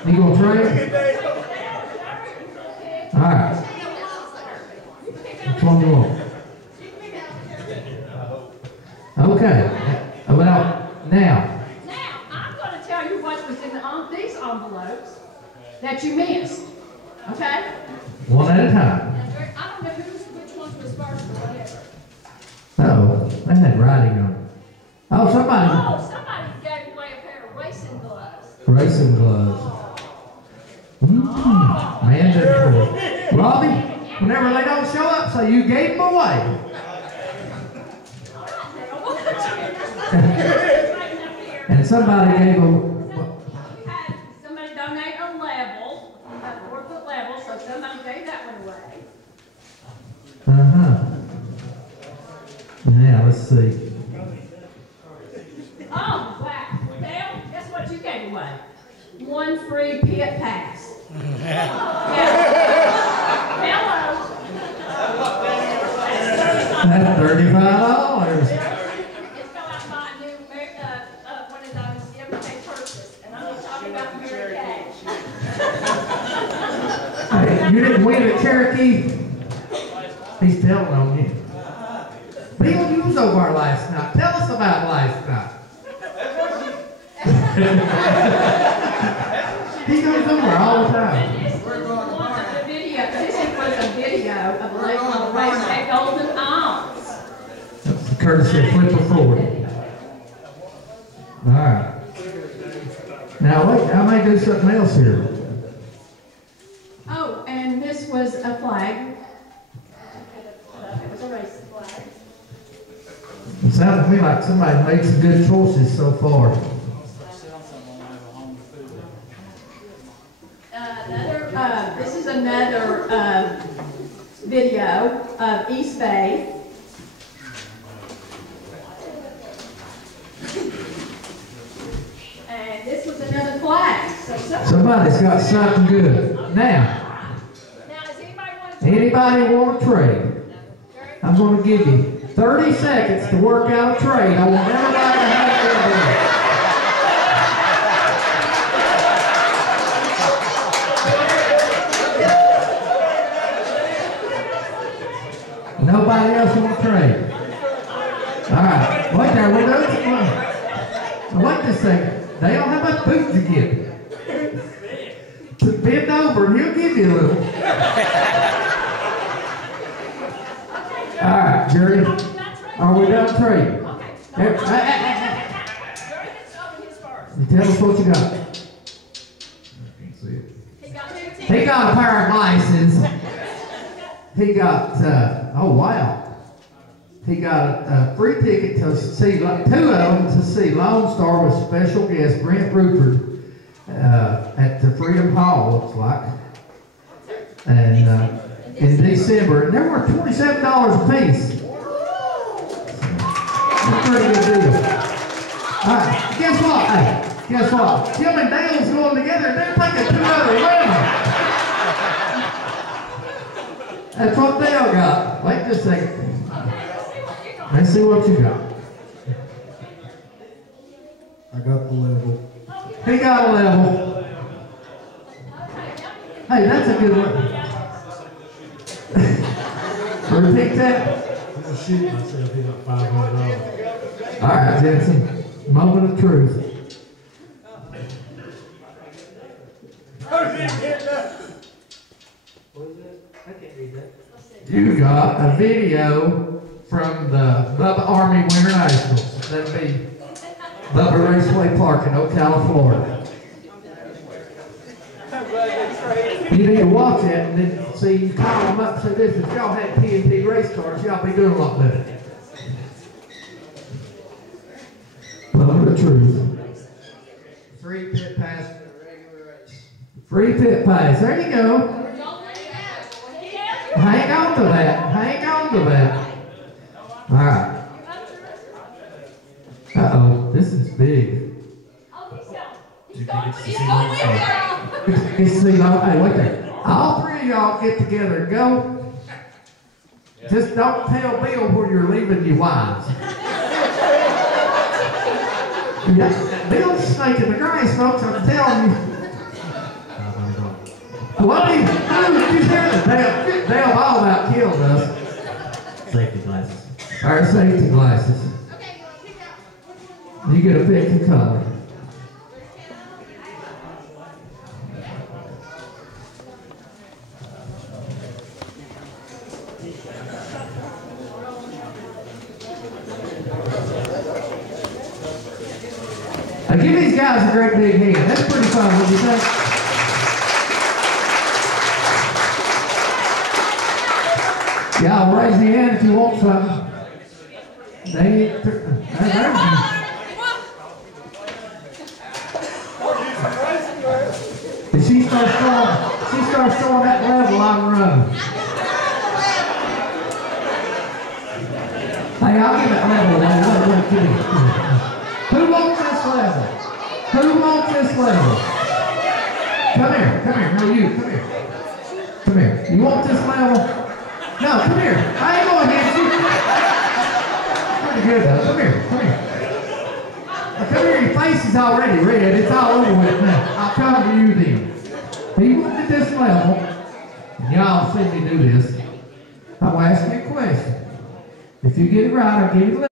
You going to trade? All right. Which one do you want? Okay. Well, now. Now, I'm going to tell you what was in these envelopes that you missed. Okay? One at a time. I don't know which one was first or whatever. Uh-oh. That had writing on it. Oh, somebody gave away a pair of racing gloves. Racing gloves. Mandatory. Robbie, whenever they don't show up, say you gave them away. And somebody gave them. Somebody donate a level, a 4-foot level, so somebody gave that one away. Now, let's see. Oh, wow. Dale, guess what you gave away? 1 free pit pass. That's $35. Just go out and buy a new, one of those everyday purchase, and I'm not talking about Mary Cash. Hey, you didn't win at Cherokee? He's telling on you. Bill, you was over last night. Tell us about last night. He goes over all the time. This was a video of a lady on the race at Golden Isles. Courtesy of Flipper Ford. All right. Now, wait, I may do something else here. Oh, and this was a flag. It was a race flag. It sounds to me like somebody made some good choices so far. This is another video of East Bay. And this was another flag. So somebody's got something good. Now, does anybody want to trade? I'm going to give you 30 seconds to work out a trade. I want everybody to have a nobody else want to trade. All right, wait there. Wait this second. They don't have much boots to get. Bend over and he'll give you a little. All right, Jerry. Are we done trading? You tell us what you got. He got a pair of glasses. He got, oh wow. He got a free ticket to see, two of them, to see Lone Star with special guest Brent Rupert at the Freedom Hall, looks like. And in December, and they're worth $27 a piece. That's a pretty good deal. All right, guess what? Hey, guess what? Jim and Dale's going together, and they're taking 2 other women. That's what Dale got. Wait just a second. Let's see what you got. I got the level. He got a level. Hey, that's a good one. Repeat that. I'm gonna shoot myself in at $500. All right, Jensen. Moment of truth. What is it? I can't read that. You got a video from the Bubba Army Winter Nationals. That'd be Bubba Raceway Park in Ocala, Florida. You need to watch that and then see, you call them up and say this, if y'all had P&T race cars, y'all be doing a lot better. Moment of truth. Free pit pass for the regular race. Free pit pass. There you go. Hang on to that. Hang on to that. All right. Uh-oh. This is big. Hey, wait there. All 3 of y'all get together and go. Just don't tell Bill where you're leaving your wives. Yeah, Bill's snaking the grass, folks, I'm telling you. What did you hear that Dale all about killed us? Safety glasses. Our safety glasses. You get a pick the color. Now give these guys a great big hand. That's pretty fun, wouldn't you think? Y'all raise your hand if you want something. If she starts throwing that level, I'm running. Hey, I'll give it level. Who wants this level? Who wants this level? Come here. No, you. Come here. Come here. You want this level? No, come here. I ain't going to hit you. Pretty good, though. Come here. Now, come here. Your face is already red. It's all over with now. I'll come to you then. He wanted this level. And y'all see me do this. I'll ask you a question. If you get it right, I'll give you the level.